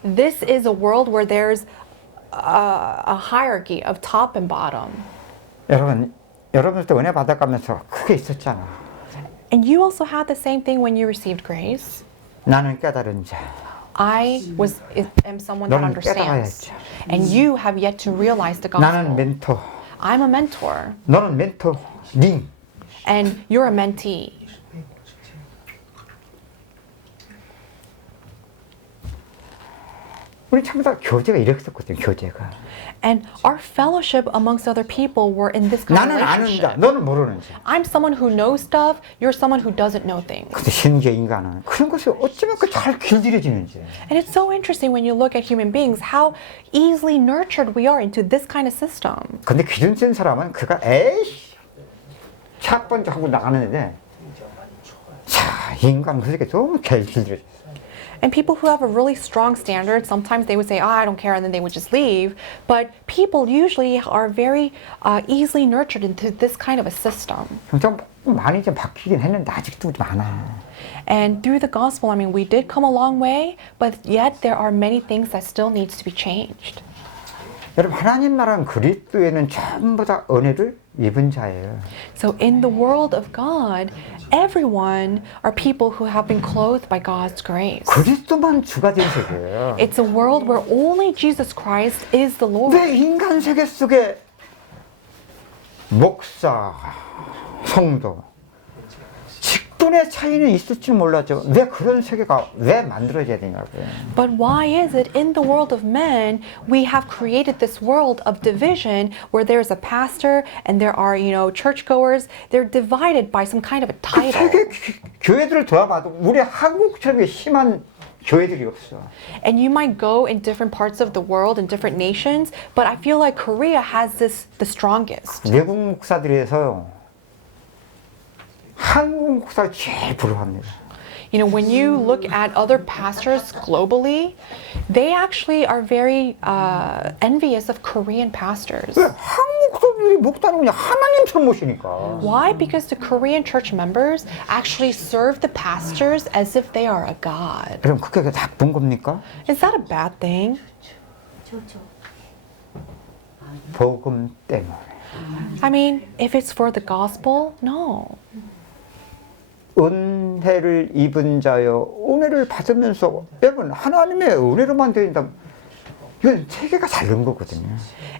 This is a world where there's a hierarchy of top and bottom. 여러분들도 은혜 받아가면서 크게 있었잖아. And you also had the same thing when you received grace. 나는 깨달은 자. I am someone that 너는 understands. 깨달아야지. And you have yet to realize the 나는 gospel. 멘토. I'm a mentor. 너는 멘토님. And you're a mentee. 우리 전부 다 교제가 이랬었거든요. 교제가. And our fellowship amongst other people were in this kind of 나는 아는 자, relationship. 너는 모르는 자. I'm someone who knows stuff, you're someone who doesn't know things. 근데 신기해 인간은 그런 것이 어쩌면 잘 길들여지는지. And it's so interesting when you look at human beings, how easily nurtured we are into this kind of system. 근데 기준 센 사람은 그가 에이씨 첫 번째 하고 나가는데 자 인간 그렇게 너무 잘 길들여져. And people who have a really strong standard, sometimes they would say, I don't care, and then they would just leave. But people usually are very easily nurtured into this kind of a system. 좀 많이 좀 바뀌긴 했는데 아직도 많아. And through the gospel, I mean, we did come a long way, but yet there are many things that still needs to be changed. 여러분 하나님 나라는 그리스도에는 전부 다 은혜를 입은 자예요. So in the world of God, everyone are people who have been clothed by God's grace. 그리스도만 주가 된 세계예요. It's a world where only Jesus Christ is the Lord. 왜 인간 세계 속에 목사, 성도, 직분의 차이는 있을지 몰랐죠. 왜 그런 세계가 왜 만들어져야 되냐고요. But why is it in the world of men we have created this world of division where there's a pastor and there are, churchgoers, they're divided by some kind of a title. 세계 교회들을 돌아봐도 우리 한국처럼 심한 교회들이 없어. And you might go in different parts of the world in different nations, but I feel like Korea has the strongest. 외국 목사들에서 한국 목사가 제일 부러워합니다. You know, when you look at other pastors globally, they actually are very envious of Korean pastors. 왜 한국 사람들이 목사님 그냥 하나님처럼 모시니까. Why? Because the Korean church members actually serve the pastors as if they are a god. 그럼 그게 나쁜 겁니까? Is that a bad thing? 좋죠. 복음 때문에. I mean, if it's for the gospel, no. 은혜를 입은 자여 은혜를 받으면서 여러분 하나님의 은혜로만 되는다. 이건 세계가 다른 거거든요.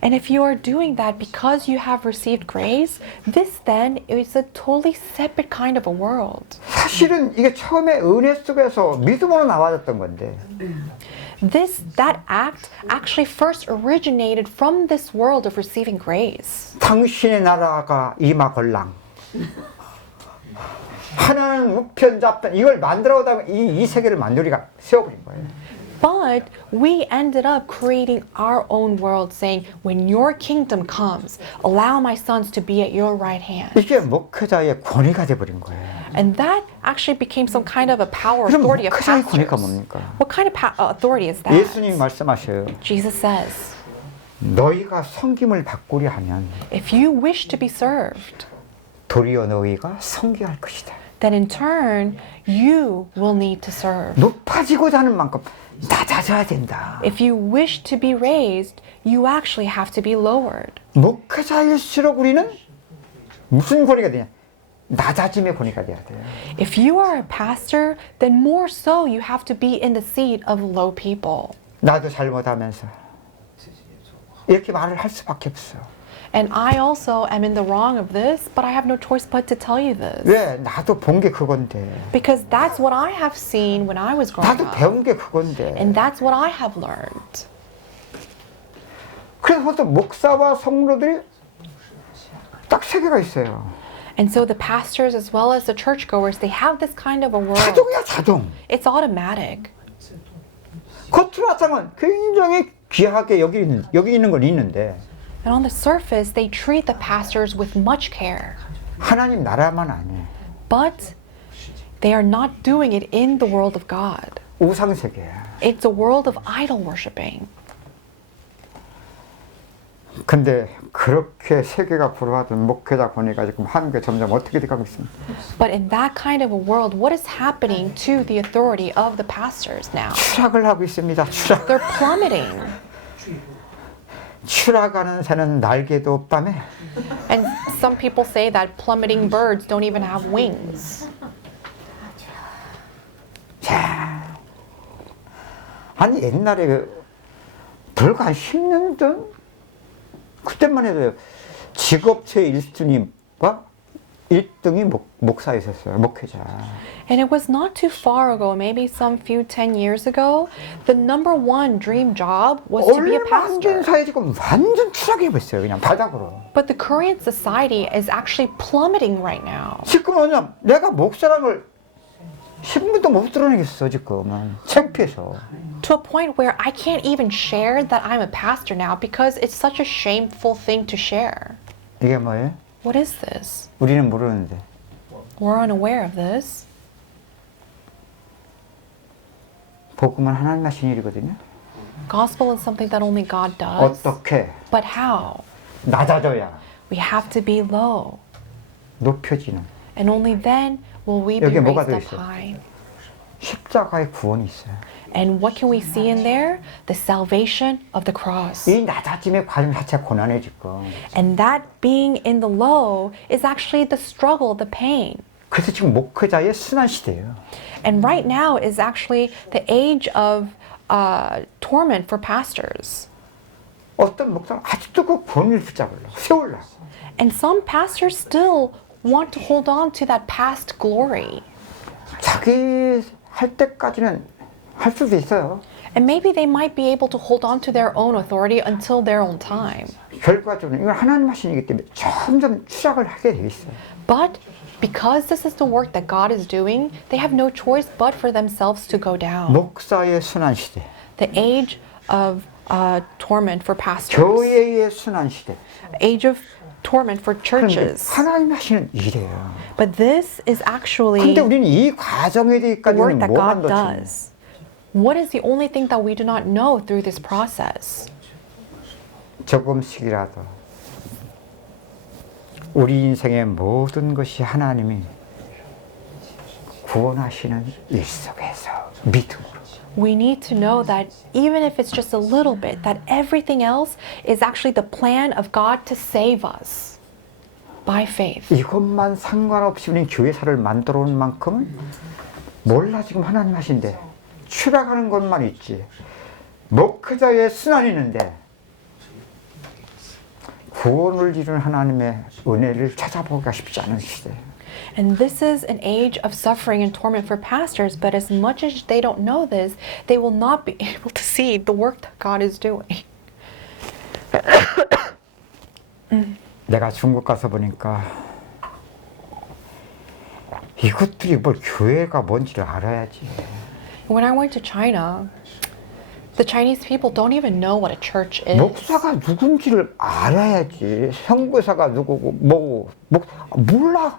And if you are doing that because you have received grace, this then is a totally separate kind of a world. 사실은 이게 처음에 은혜 속에서 믿음으로 나와졌던 건데 That act actually first originated from this world of receiving grace. 당신의 나라가 임하걸랑 하나는 우편 잡편 이걸 만들어오다가 이 세계를 만들기가 세워버린 거예요. But we ended up creating our own world saying, when your kingdom comes, allow my sons to be at your right hand. 이게 목회자의 권위가 돼버린 거예요. And that actually became some kind of a power 그럼 authority of 목회자의 권위가 pastors. 뭡니까? What kind of authority is that? 예수님 말씀하셔요. Jesus says, 너희가 섬김을 바꾸려 하면 if you wish to be served, 도리어 너희가 섬겨할 것이다. then in turn, you will need to serve. 높아지고자 하는 만큼 낮아져야 된다. If you wish to be raised, you actually have to be lowered. 목회자일수록 우리는 무슨 권위가 되냐? 낮아짐의 권위가 돼야 돼요. If you are a pastor, then more so you have to be in the seat of low people. 나도 잘못하면서 이렇게 말을 할 수밖에 없어. And I also am in the wrong of this, but I have no choice but to tell you this. 왜? 나도 본 게 그건데. Because that's what I have seen when I was growing 나도 up. 배운 게 그건데. And that's what I have learned. 그래서 목사와 성도들이 딱 세 개가 있어요. And so the pastors as well as the churchgoers, they have this kind of a world. 자동이야 자동. It's automatic. 겉으로 하자면 굉장히 귀하게 여기 있는 건 있는데 And on the surface, they treat the pastors with much care. 하나님 나라만 아니에요. But they are not doing it in the world of God. 우상 세계야. It's a world of idol worshiping. 근데 그렇게 세계가 불화하던 목회자 권위가 지금 한국에 점점 어떻게 돼가고 있습니까? But in that kind of a world, what is happening to the authority of the pastors now? 추락을 하고 있습니다. 추락. They're plummeting. 추락하는 새는 날개도 없다며. And some people say that plummeting birds don't even have wings. 자, 아니 옛날에 불과 한 10년 전 그때만 해도 직업체 1순위가 1등이 목사였었어요. 목회자. And it was not too far ago, maybe some few 10 years ago, the number one dream job was to be a 얼마 안 된 pastor. 사이에 지금 완전 추락해버렸어요. 그냥 바닥으로. But the Korean society is actually plummeting right now. 지금 뭐냐 내가 목사랑을 신분도 못 드러내겠어 지금은 창피해서. To a point where I can't even share that I'm a pastor now because it's such a shameful thing to share. 이게 뭐예요? What is this? 우리는 모르는데. We're unaware of this. 복음은 하나님 하신 일이거든요. Gospel is something that only God does. 어떻게 But how? 낮아져야 We have to be low. 높여지는 And only then will we be 여기에 뭐가 raised up 들어있어요? high. 십자가의 구원이 있어요. And what can we see in there? The salvation of the cross. 이 낮아짐의 과정 자체가 고난의 지금. And that being in the low is actually the struggle, the pain. 그래서 지금 목회자의 순환 시대예요. And right now is actually the age of torment for pastors. 어떤 목사는 아직도 그 권위를 붙잡으려고 세우려고. And some pastors still want to hold on to that past glory. 자기 할 때까지는 할 수도 있어요. And maybe they might be able to hold on to their own authority until their own time. 결과적으로 이건 하나님 하신 일이기 때문에 점점 추락을 하게 돼 있어요. But because this is the work that God is doing, they have no choice but for themselves to go down. 목사의 순환 시대, The age of torment for pastors. 교회의 순환 시대, Age of torment for 그런데 churches. 하나님이 하시는 일이에요. But this is actually 근데 우리는 이 과정에 the work 대해서까지는 that 뭐만 God 놓치는 does. What is the only thing that we do not know through this process? 조금씩이라도 우리 인생의 모든 것이 하나님이 구원하시는 일 속에서 믿음으로 We need to know that even if it's just a little bit, that everything else is actually the plan of God to save us by faith. 이것만 상관없이 우리는 교회사를 만들어 온 만큼은 몰라 지금 하나님 하신데 추락하는 것만 있지 목회자의 순환이 있는데 구원을 이루는 하나님의 은혜를 찾아보기가 쉽지 않은 시대. And this is an age of suffering and torment for pastors, but as much as they don't know this, they will not be able to see the work that God is doing. 내가 중국 가서 보니까 이것들이 뭘 교회가 뭔지를 알아야지. When I went to China, the Chinese people don't even know what a church is. 목사가 누군지를 알아야지. 선교사가 누구고 뭐고 몰라.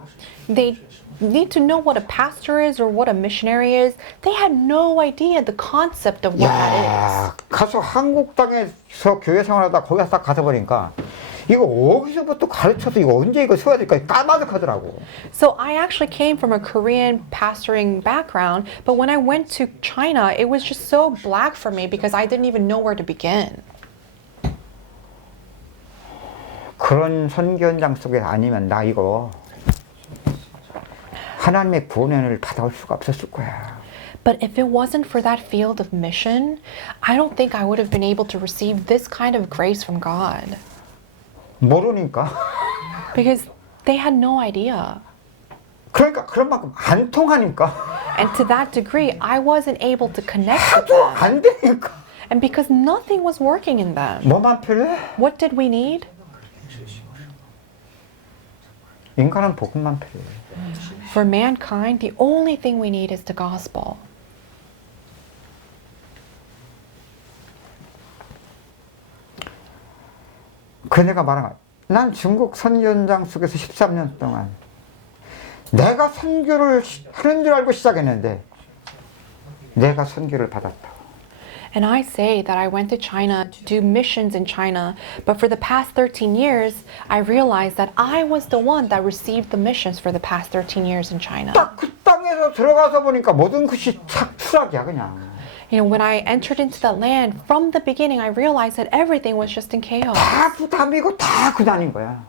They need to know what a pastor is or what a missionary is. They had no idea the concept of what that 야, 가서 한국 땅에서 교회 생활하다 거기 딱 가서 보니까 이거 어디서부터 가르쳐서 이거 언제 이거 써야 될까 까마득하더라고. is. So I actually came from a Korean pastoring background, but when I went to China, it was just so black for me because I didn't even know where to begin. 그런 선교 현장 속에 아니면 나 이거 하나님의 구원을 받아올 수가 없었을 거야. But if it wasn't for that field of mission, I don't think I would have been able to receive this kind of grace from God. 모르니까. Because they had no idea. 그러니까 그런 만큼 안 통하니까. And to that degree, I wasn't able to connect with 하도 them. 안 되니까. And because nothing was working in them. 뭐만 필요해? What did we need? 인간은 복음만 필요해. For mankind, the only thing we need is the gospel. 그 내가 말한 난 중국 선교 현장 속에서 13년 동안 내가 선교를 하는 줄 알고 시작했는데 내가 선교를 받았다. And I say that I went to China to do missions in China, but for the past 13 years, I realized that I was the one that received the missions for the past 13 years in China. 딱 그 땅에서 들어가서 보니까 모든 것이 착출하기야 그냥. You know, when I entered into that land, from the beginning, I realized that everything was just in chaos. 다 부담이고 다 고난인 거야.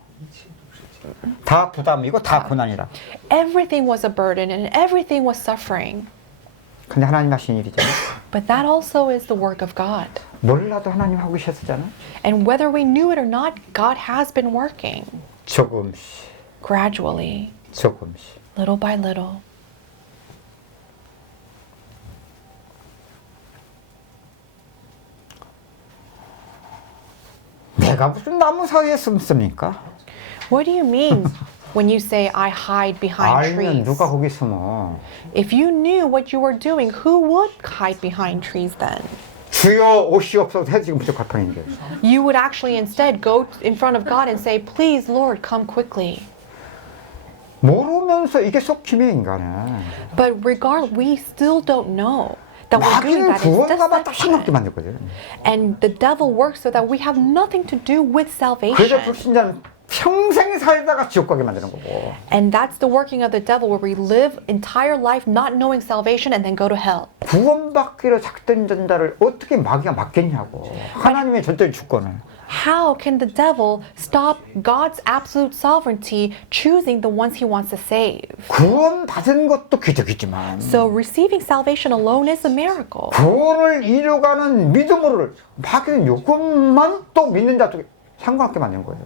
다 부담이고 다 고난이라. Everything was a burden and everything was suffering. 근데 하나님 하신 일이잖아. But that also is the work of God. 몰라도 하나님 하고 계셨잖아. And whether we knew it or not, God has been working 조금씩, gradually, 조금씩. little by little. 내가 무슨 나무 사이에 숨습니까? What do you mean when you say I hide behind 알면 trees? 누가 거기 숨어? If you knew what you were doing, who would hide behind trees then? 주여 옷이 없어서 해 지금 부족할 판인데. You would actually instead go in front of God and say, please, Lord, come quickly. 모르면서 이게 쏙힘이야 인간은. But regardless, we still don't know that we're doing 마귀는 that. It's 구원가만 딱 싱겁게 deception. 만들거든. And the devil works so that we have nothing to do with 그래서 salvation. 불신자는 평생 살다가 지옥 가게 만드는 거고. And that's the working of the devil, where we live entire life not knowing salvation and then go to hell. 구원받기로 작정된 자를 어떻게 마귀가 막겠냐고. 하나님의 전적인 주권을. How can the devil stop God's absolute sovereignty choosing the ones he wants to save? 구원받은 것도 기적이지만 So receiving salvation alone is a miracle. 구원을 이루어가는 믿음으로 마귀는 이것만 또 믿는 자 쪽에 상관없게 만드는 거예요.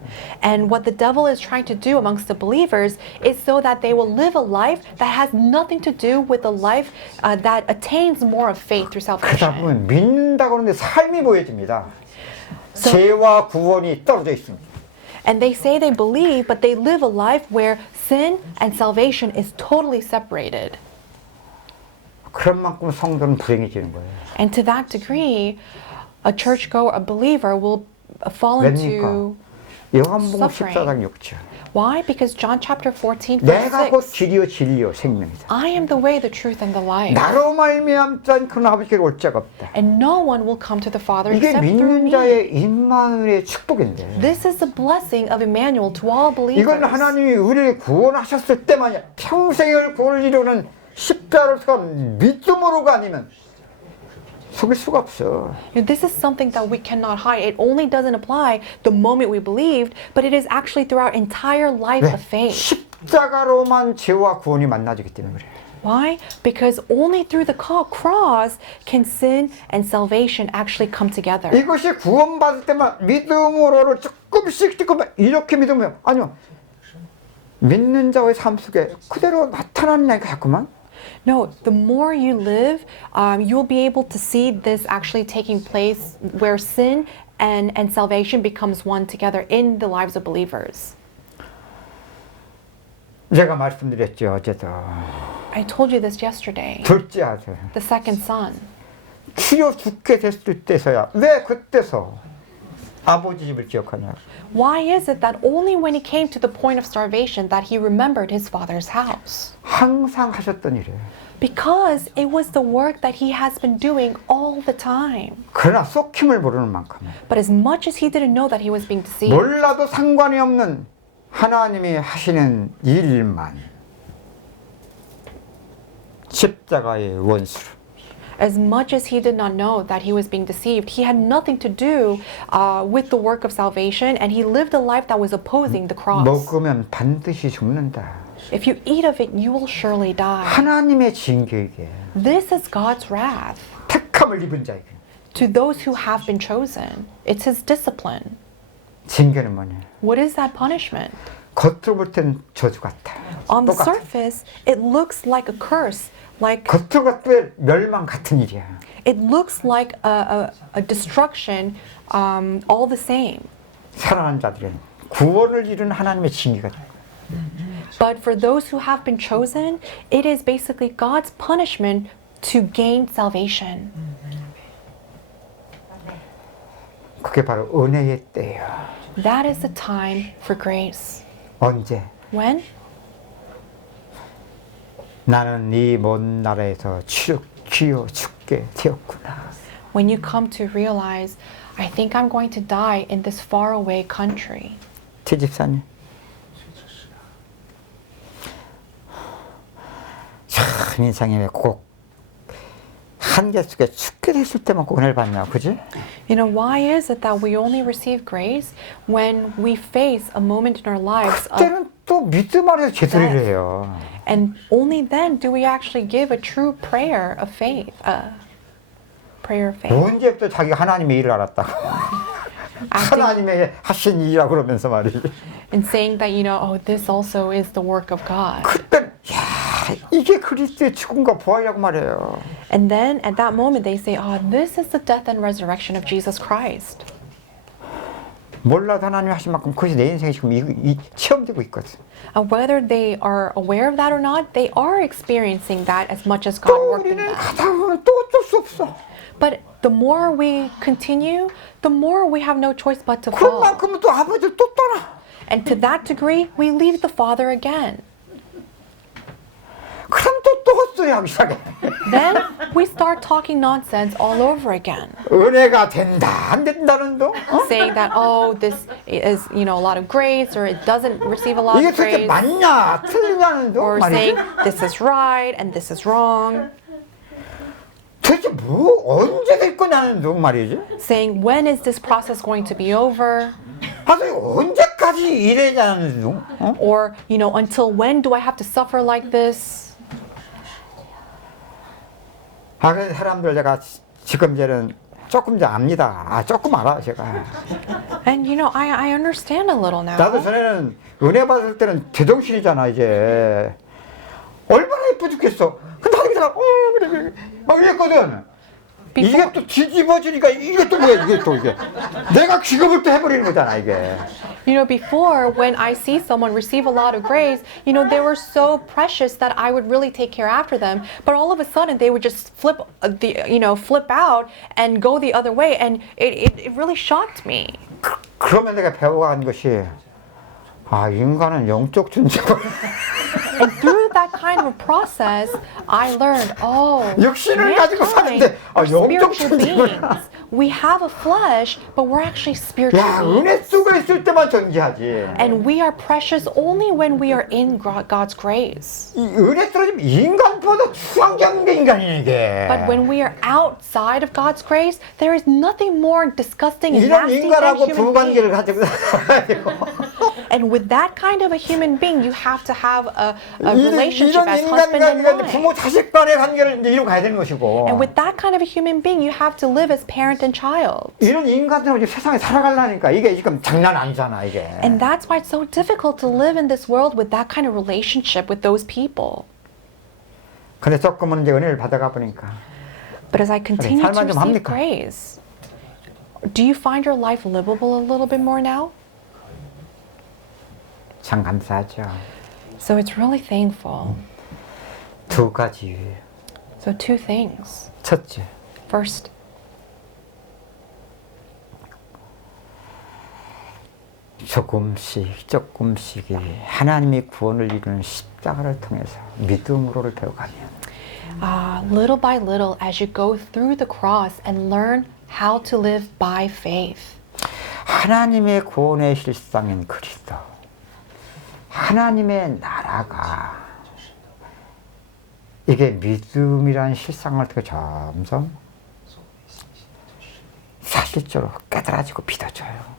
And what the devil is trying to do amongst the believers is so that they will live a life that has nothing to do with a life that attains more of faith through 그러다 salvation. 보면 믿는다고 하는데 삶이 보여집니다. 죄와 구원이 떨어져 있습니다. And they say they believe, but they live a life where sin and salvation is totally separated. 그런 만큼 성도는 불행해지는 거예요. And to that degree, a churchgoer, a believer will fall into 요한복음 suffering. 14장 6절. Why? Because John chapter 14 verse 내가 곧 6. 길이요 진리요 생명이다. I am the way, the truth, and the life. 나로 말미암지 않고는 아버지께로 올 자가 없다. And no one will come to the Father 이게 except through 믿는 me. 자의 임마누엘의 축복인데. This is the blessing of Emmanuel to all believers. 이건 하나님이 우리를 구원하셨을 때만이 평생을 구원을 이루는 십자가로서 믿음으로가 아니면 속일 수가 없어. This is something that we cannot hide. It only doesn't apply the moment we believed, but it is actually through our entire life 왜? of faith. 십자가로만 죄와 구원이 만나지기 때문에 그래. Why? Because only through the cross can sin and salvation actually come together. 이것이 구원받을 때만 믿음으로를 조금씩 이렇게 믿으면 아니요. 믿는 자의 삶 속에 그대로 나타나냐니까 자꾸만. No, the more you live, you will be able to see this actually taking place where sin and salvation becomes one together in the lives of believers. 제가 말씀드렸죠 어제도. I told you this yesterday. 둘째 아들. The second son. 치료 죽게 됐을 때서야 왜 그때서 아버지 집을 기억하냐. Why is it that only when he came to the point of starvation that he remembered his father's house? 항상 하셨던 일이에요. Because it was the work that he has been doing all the time. 그러나 쏙힘을 모르는 만큼 But as much as he didn't know that he was being deceived, 몰라도 상관이 없는 하나님이 하시는 일만 십자가의 원수로 as much as he did not know that he was being deceived, he had nothing to do with the work of salvation, and he lived a life that was opposing the cross. 먹으면 반드시 죽는다. If you eat of it, you will surely die. 하나님의 징계에게 This is God's wrath 택함을 입은 자에게 to those who have been chosen. It's his discipline. 징계는 뭐냐? What is that punishment? 겉으로 볼 땐 저주 같아. On the 똑같아. surface, it looks like a curse, like 겉으로 봤을 때 멸망 같은 일이야. it looks like a destruction, all the same. 살아난 자들은 구원을 이룬 하나님의 징계가 돼. But for those who have been chosen, it is basically God's punishment to gain salvation. 그게 바로 은혜의 때예요. That is the time for grace. 언제? When? 나는 이 먼 나라에서 귀여 죽게 되었구나. When you come to realize, I think I'm going to die in this faraway country. 최 집사님. 참 인생에 꼭 한계 속에 죽게 됐을 때만 꼭 은혜를 받냐, 그지? You know, why is it that we only receive grace when we face a moment in our lives of, 그때는 또 믿음 안에서 제소리를 해요. and only then do we actually give a true prayer of faith, prayer of faith. 언제부터 자기가 하나님의 일을 알았다고. 하나님의 하신 일이라고 그러면서 말이지. And saying that, you know, oh, this also is the work of God. 그때 야 이게 그리스도의 죽음과 부활이라고 말해요. And then at that moment they say, oh, this is the death and resurrection of Jesus Christ. 몰라도 하나님 하신 만큼 그것이 내 인생에 지금 이 체험되고 있거든. Whether they are aware of that or not, they are experiencing that as much as God 또 worked in 우리는 them. 가다 보면 또 어쩔 수 없어. But the more we continue, the more we have no choice but to 그런 fall. 만큼은 또 아버지를 또 떠나. And to that degree, we leave the Father again. 그럼 또 헛소리 하기 시작해. Then we start talking nonsense all over again. 은혜가 된다 안 된다는 거? Saying that, oh, this is, you know, a lot of grace, or it doesn't receive a lot 이게 of 도대체 grace. 맞냐 틀리냐는 거 Or saying 말이지. this is right and this is wrong. 도대체 뭐 언제 될 거냐는 거 말이지. Saying when is this process going to be over? 아니 언제까지 이래냐는 거. Or, you know, until when do I have to suffer like this? 아, 그래서 사람들 제가 지금 이제는 조금 이제 압니다. 아, 조금 알아, 제가. And, you know, I understand a little now. 나도 전에는 은혜 받을 때는 제정신이잖아, 이제. 얼마나 예뻐 죽겠어. 근데 하기다가, 그래, 막 이랬거든. 이게 또 뒤집어지니까 이게 또 뭐야, 이게 또 이게. 내가 기겁을 또 해버리는 거잖아, 이게. You know, before when I see someone receive a lot of grace, you know, they were so precious that I would really take care after them. But all of a sudden, they would just flip out and go the other way, and it really shocked me. 그러면 내가 배워간 것이 아 인간은 영적 존재구나. And through that kind of a process, I learned, oh, 육신을 가지고 사는데 are 영적 spiritual 존재구나. beings. We have a flesh, but we're actually spiritual 야 beings. 은혜 속에 있을 때만 존재하지. And we are precious only when we are in God's grace. 이 은혜 떨어지면 인간보다 추상적인 게 인간이야 이게. But when we are outside of God's grace, there is nothing more disgusting and 이런 nasty than 인간하고 human 부부관계를 beings. 가지고 살아야 되고. And with that kind of a human being, you have to have a 이런 relationship as husband and 인간관계가 이제 부모 wife. 자식 간의 관계를 이제 이루고 가야 되는 것이고. And with that kind of a human being, you have to live as parent and child. 이런 인간들은 이제 세상에 살아가려니까 이게 지금 장난 아니잖아 이게. And that's why it's so difficult to live in this world with that kind of relationship with those people. 근데 조금은 이제 은혜를 받아가 보니까 But as I continue to 살만 좀 receive 합니까? grace, do you find your life livable a little bit more now? 참 감사하죠. So it's really thankful. 두 가지. So two things. 첫째, First, 조금씩이 하나님의 구원을 이루는 십자가를 통해서 믿음으로를 배워가면 little by little, as you go through the cross and learn how to live by faith. 하나님의 구원의 실상인 그리스도, 하나님의 나라가 이게 믿음이라는 실상을 통해 점점 사실적으로 깨달아지고 믿어져요.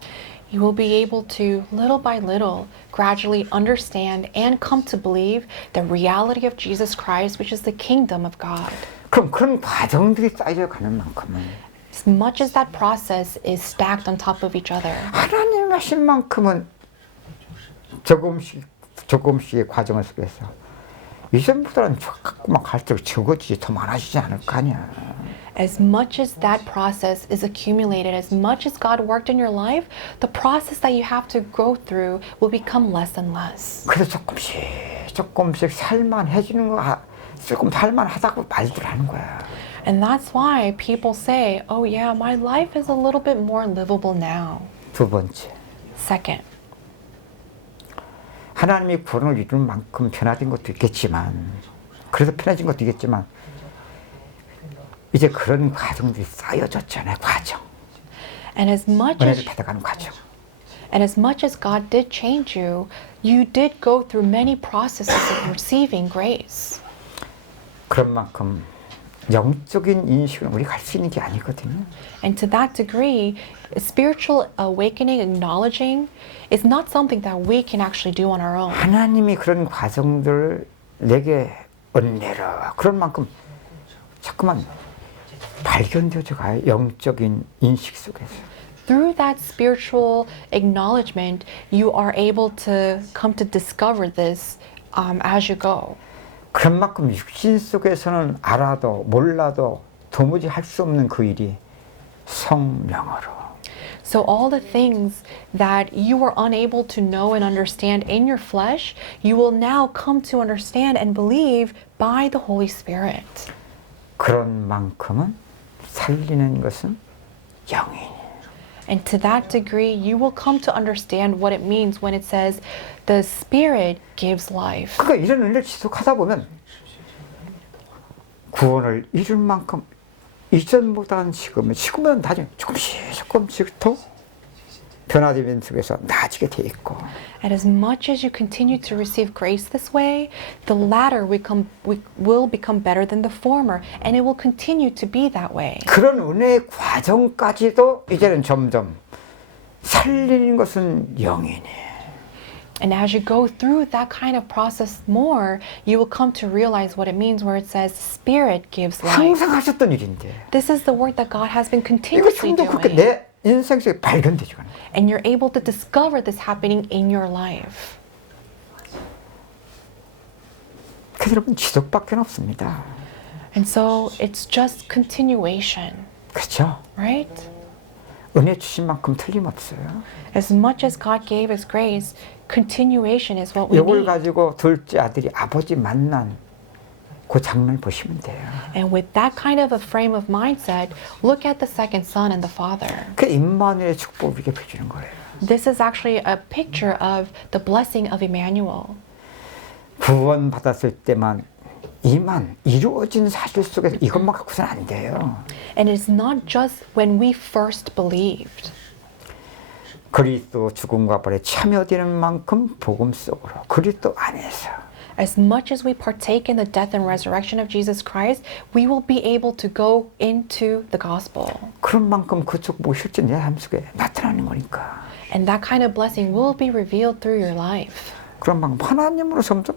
You will be able to, little by little, gradually understand and come to believe the reality of Jesus Christ, which is the kingdom of God. 그럼 그런 과정들이 쌓여 가는 만큼은 As much as that process is stacked on top of each other, 하나님 하신 만큼은 조금씩의 과정을 속에서 이전보다는 가끔만 갈수록 적어지지 더 많아지지 않을 거 아니야. as much as that process is accumulated, as much as God worked in your life, the process that you have to go through will become less and less. 그래서 조금씩 살만해지는 거, 조금 살만하다고 말들 하는 거야. And that's why people say, oh yeah, my life is a little bit more livable now. 두 번째, Second, 하나님이 구원을 이루는 만큼 편해진 것도 있겠지만, 그래서 편해진 것도 있겠지만, 이제 그런 과정들이 쌓여졌잖아요, 과정. and as much 은혜를 as 받아가는 과정. And as much as God did change you, you did go through many processes of receiving grace. 그런 만큼 영적인 인식은 우리가 할 수 있는 게 아니거든요. And to that degree, spiritual awakening, acknowledging, is not something that we can actually do on our own. 하나님이 그런 과정들을 내게 은혜로 그런 만큼 자꾸만 발견되어져 가요. 영적인 인식 속에서. Through that spiritual acknowledgement, you are able to come to discover this as you go. 그런 만큼 육신 속에서는 알아도 몰라도 도무지 할 수 없는 그 일이 성령으로. So all the things that you were unable to know and understand in your flesh, you will now come to understand and believe by the Holy Spirit. 그런 만큼은 살리는 것은 영이니. And to that degree, you will come to understand what it means when it says, the Spirit gives life. 그러니까 이런 은혜를 지속하다 보면 구원을 이룰 만큼 이전보다는 지금은 나중에 조금씩 더 변화되는 속에서 나아지게 돼 있고. And as much as you continue to receive grace this way, the latter will become better than the former, and it will continue to be that way. 그런 은혜의 과정까지도 이제는 점점 살리는 것은 영이니. And as you go through that kind of process more, you will come to realize what it means where it says Spirit gives life. 항상 하셨던 일인데. This is the work that God has been 이거 continuously 점점 그렇게 doing. 내 인생 속에 발견되지 않아요. And you're able to discover this happening in your life. 그래서 여러분 지속밖에 없습니다. And so it's just continuation, 그렇죠? right? 은혜 주신 만큼 틀림없어요. As much as God gave us grace, continuation is what we 이걸 need. 가지고 둘째 아들이 아버지 만난 그 장면 보시면 돼요. And with that kind of a frame of mindset, look at the second son and the father. 그 임마누엘의 축복을 우리에게 보여주는 거예요. This is actually a picture of the blessing of Emmanuel. 구원 받았을 때만 이만 이루어진 사실 속에서 이것만 갖고서는 안 돼요. And it's not just when we first believed. 그리스도 죽음과 부활에 참여되는 만큼 복음 속으로 그리스도 안에서 As much as we partake in the death and resurrection of Jesus Christ, we will be able to go into the gospel. 그런 만큼 그 축복이 실제 내 삶 속에 나타나는 거니까. And that kind of blessing will be revealed through your life. 그런 만큼 하나님으로 점점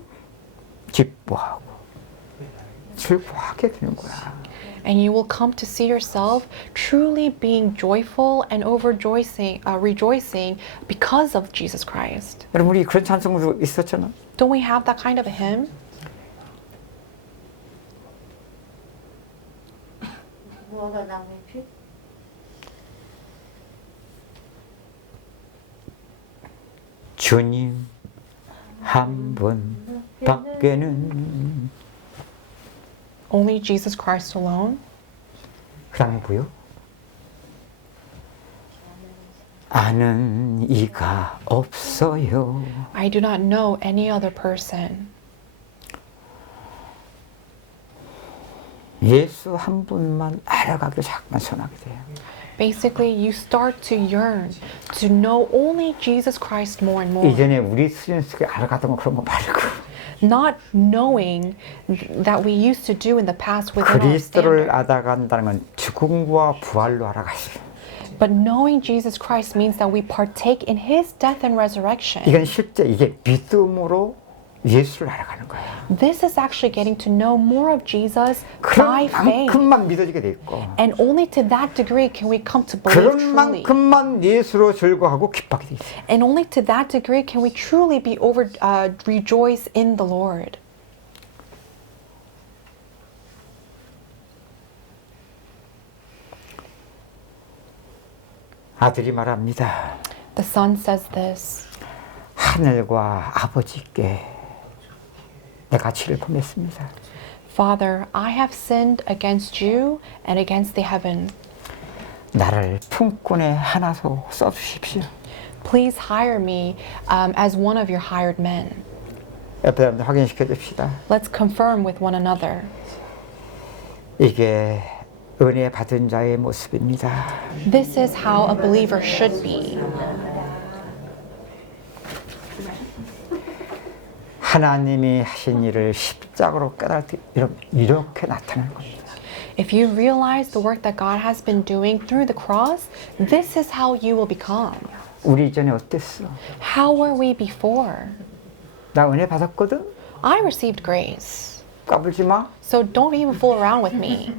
기뻐하고 즐거워하게 되는 거야. And you will come to see yourself truly being joyful and rejoicing because of Jesus Christ. 여러분 우리 그런 찬송도 있었잖아. Don't we have that kind of a hymn? 무화과 나무의 피? 주님 한 분 밖에는 Only Jesus Christ alone. 그 다음에 뭐요? 아는 이가 없어요. I do not know any other person. 예수 한 분만 알아가기를 자꾸만 선하게 돼요. Basically, you start to yearn to know only Jesus Christ more and more. 이전에 우리 수준 속에 알아가던 거 그런 거 말고 Not knowing that we used to do in the past within our 그리스도를 standard. 알아간다는 건 죽음과 부활로 알아가세요. But knowing Jesus Christ means that we partake in His death and resurrection. 이건 실제 이게 믿음으로 예수를 알아가는 거예요. This is actually getting to know more of Jesus by 그런 faith. 만큼만 믿어지게 돼 있고 And only to that degree can we come to believe 그런 truly. 만큼만 예수로 즐거워하고 기뻐하게 돼 있어요. And only to that degree can we truly be rejoice in the Lord. 아들이 말합니다. The Son says this. 하늘과 아버지께 내가 죄를 범했습니다. Father, I have sinned against you and against the heaven. 나를 품꾼의 하나로 써주십시오. Please hire me as one of your hired men. 옆에 사람들 확인시켜 줍시다. Let's confirm with one another. 이게 은혜 받은 자의 모습입니다. This is how a believer should be. 하나님이 하신 일을 십자가로 깨달을 때 이렇게 나타나는 겁니다. If you realize the work that God has been doing through the cross, this is how you will become. 우리 이전에 어땠어? How were we before? 나 은혜 받았거든? I received grace, 까불지 마. so don't even fool around with me.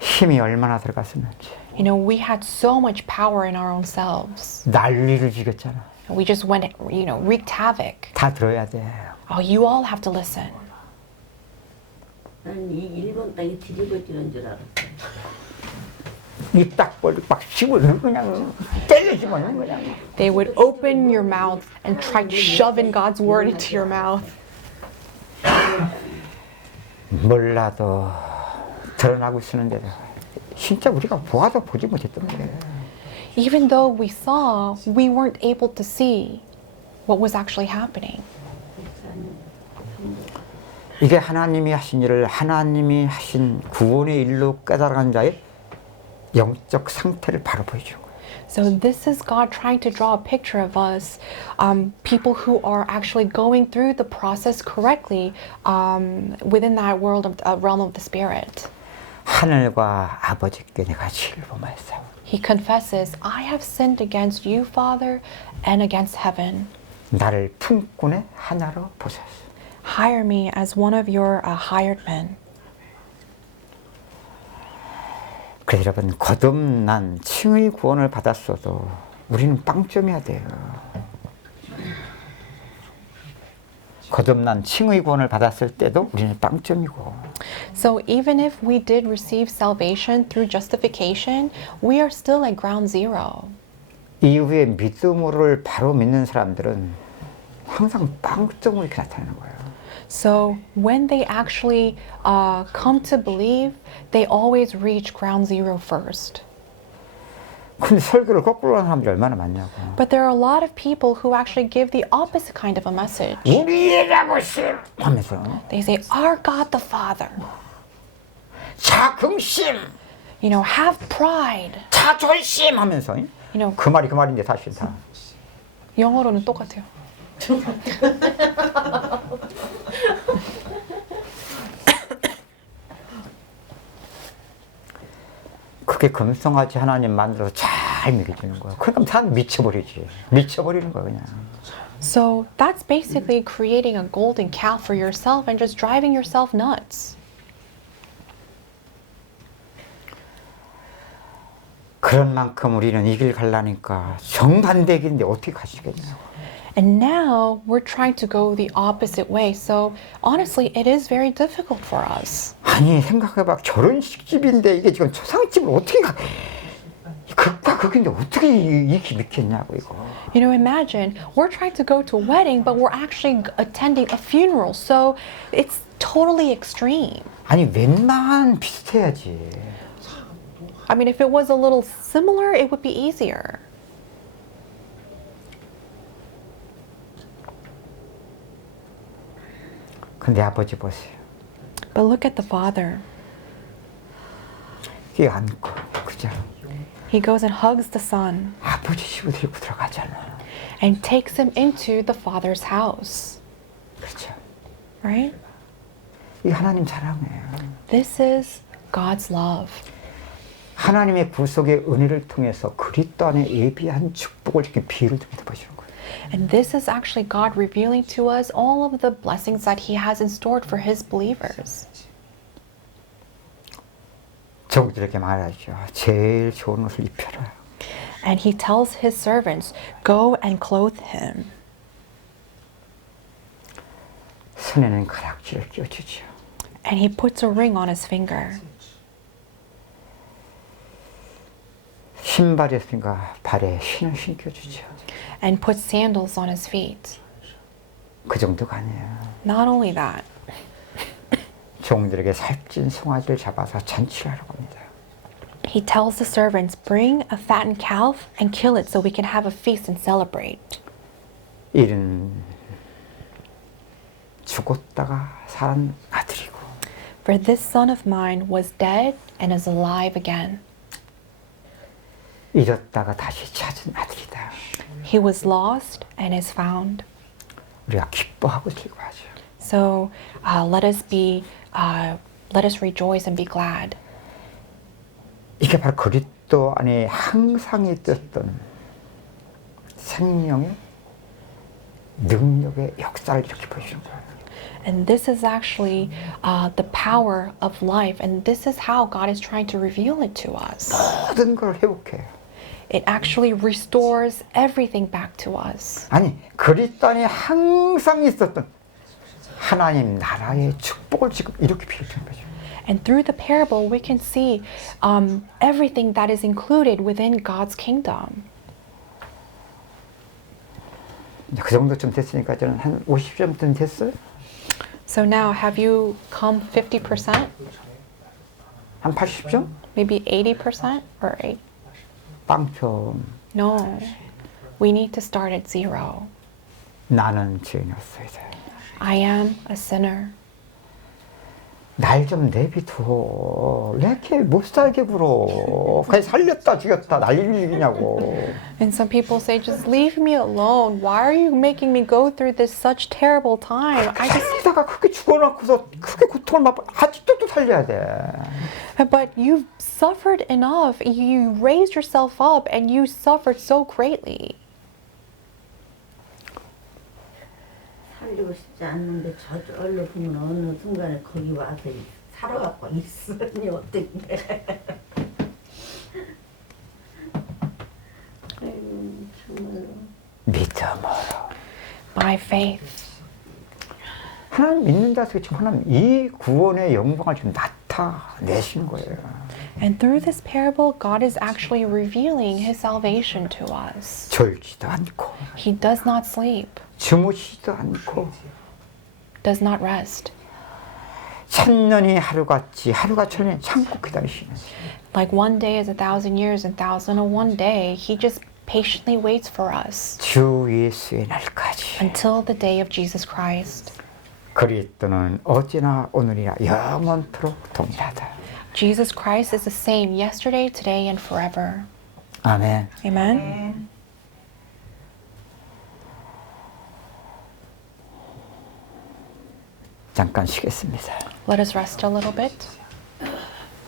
힘이 얼마나 들어갔었는지. You know, we had so much power in our own selves. 난리를 지겼잖아. We just went, wreaked havoc. 다 들어야 돼. Oh, you all have to listen. 난 이 일본 땅이 뒤집어지는 줄 알았어. 입딱 벌리고 막 씹어서 그냥 때려주면 그냥. They would open your mouth and try to shove in God's word into your mouth. 몰라도 드러나고 있었는데 진짜 우리가 보아도 보지 못했던 거예요. Even though we saw, we weren't able to see what was actually happening. 이게 하나님이 하신 일을 하나님이 하신 구원의 일로 깨달아간 자의 영적 상태를 바로 보여주는 거예요. So this is God trying to draw a picture of us, people who are actually going through the process correctly within that world of realm of the spirit. 하늘과 아버지께 내가 죄를 범하였사오. He confesses, I have sinned against you, Father, and against heaven. 나를 품꾼의 하나로 보소서. Hire me as one of your hired men. 그래서 여러분 거듭난 칭의 구원을 받았어도 우리는 빵점이어야 돼요. 거듭난 칭의 구원을 받았을 때도 우리는 빵점이고 So even if we did receive salvation through justification, we are still at ground zero. 이후에 믿음으로를 바로 믿는 사람들은 항상 빵점으로 이렇게 나타나는 거예요. So when they actually come to believe, they always reach ground zero first. 근데 설교를 거꾸로 하는 사람들이 얼마나 많냐고. But there are a lot of people who actually give the opposite kind of a message. 우리의 자부심 하면서 They say, "Our God the Father, 자긍심, you know, have pride." 자존심 하면서 You know, 그 말이 그 말인데 사실 다. 영어로는 똑같아요. 그게 금성아지 하나님 만들어서 잘 먹여주는 거야. 그러니까 사람 미쳐버리지. 미쳐버리는 거야 그냥. So that's basically creating a golden cow for yourself and just driving yourself nuts. 그런 만큼 우리는 이 길 가려니까 정반대 길인데 어떻게 가시겠냐고. And now we're trying to go the opposite way. So honestly, it is very difficult for us. 아니 생각해봐 결혼식집인데 이게 지금 초상집을 어떻게 가? 극과 극인데 어떻게 이렇게 믿겠냐고 이거. You know, imagine we're trying to go to a wedding, but we're actually attending a funeral. So it's totally extreme. 아니 웬만한 비슷해야지. I mean, if it was a little similar, it would be easier. 근데 아버지 보세요. But look at the father. 이게 안고 그죠? He goes and hugs the son 아버지 집에 데리고 들어가잖아. and takes him into the father's house. 그렇죠? Right? 이 하나님 사랑이에요. This is God's love. 하나님의 구속의 은혜를 통해서 그리스도 안에 예비한 축복을 이렇게 비유를 통해서 보시는 거예요. And this is actually God revealing to us all of the blessings that He has in store for His believers. 저들에게 말하죠. 제일 좋은 옷을 입혀라. And He tells His servants, "Go and clothe him." 손에는 가락지를 끼워주죠. And He puts a ring on his finger. 신발이었으니까 발에 신을 신겨주죠. And puts sandals on his feet. 그 정도가 아니에요. Not only that, 종들에게 살찐 송아지를 잡아서 잔치를 하라고 합니다. He tells the servants, "Bring a fattened calf and kill it so we can have a feast and celebrate." 이는 죽었다가 살은 아들이고 For this son of mine was dead and is alive again. 잃었다가 다시 찾은 아들이다. He was lost and is found. 우리가 기뻐하고 즐거워하죠. So let us rejoice and be glad. 이게 바로 그리스도 안에 항상 있었던 생명의 능력의 역사를 이렇게 보여주는 거예요. And this is actually the power of life. And this is how God is trying to reveal it to us. 모든 걸 회복해요. It actually restores everything back to us. 아니 그리스도 안에 항상 있었던 하나님 나라의 축복을 지금 이렇게 비춰주는 거죠. And through the parable, we can see everything that is included within God's kingdom. 그 정도쯤 됐으니까 저는 한 50점쯤 됐어요. So now, have you come 50%? 한 80점? Maybe 80% or 8? 빵점. No. We need to start at 0. 나는 죄인이었어야 돼. I am a sinner. 날 좀 내비둬. 왜 이렇게 못 살게 굴어. 그냥 살렸다 죽였다 난리냐고. And some people say, just leave me alone. Why are you making me go through this such terrible time? I just, 살리다가 그렇게 죽어놓고서 그렇게 고통을 맛보 아직도 또 살려야 돼. but you've suffered enough. You raised yourself up and you suffered so greatly. 살리고 싶지 않는데 저절로 보면 어느 순간에 거기 와서 살아갖고 있으니 어떡해. 아이고 정말로. 믿음으로. By faith. 하나님 믿는 자에게 지금 하나님 이 구원의 영광을 지금 나타내신 거예요. And through this parable, God is actually revealing his salvation to us. 졸지도 않고 He does not sleep, 주무시지도 않고 does not rest. 천년이 하루같이 하루가 천년이 참고 기다리시는 Like one day is 1,000 years and 1,001 day, he just patiently waits for us 주 예수의 날까지. until the day of Jesus Christ. 그리스도는 어제나 오늘이나 영원토록 동일하다. Jesus Christ is the same yesterday, today, and forever. 아멘. Amen. 잠깐 쉬겠습니다. Let us rest a little bit.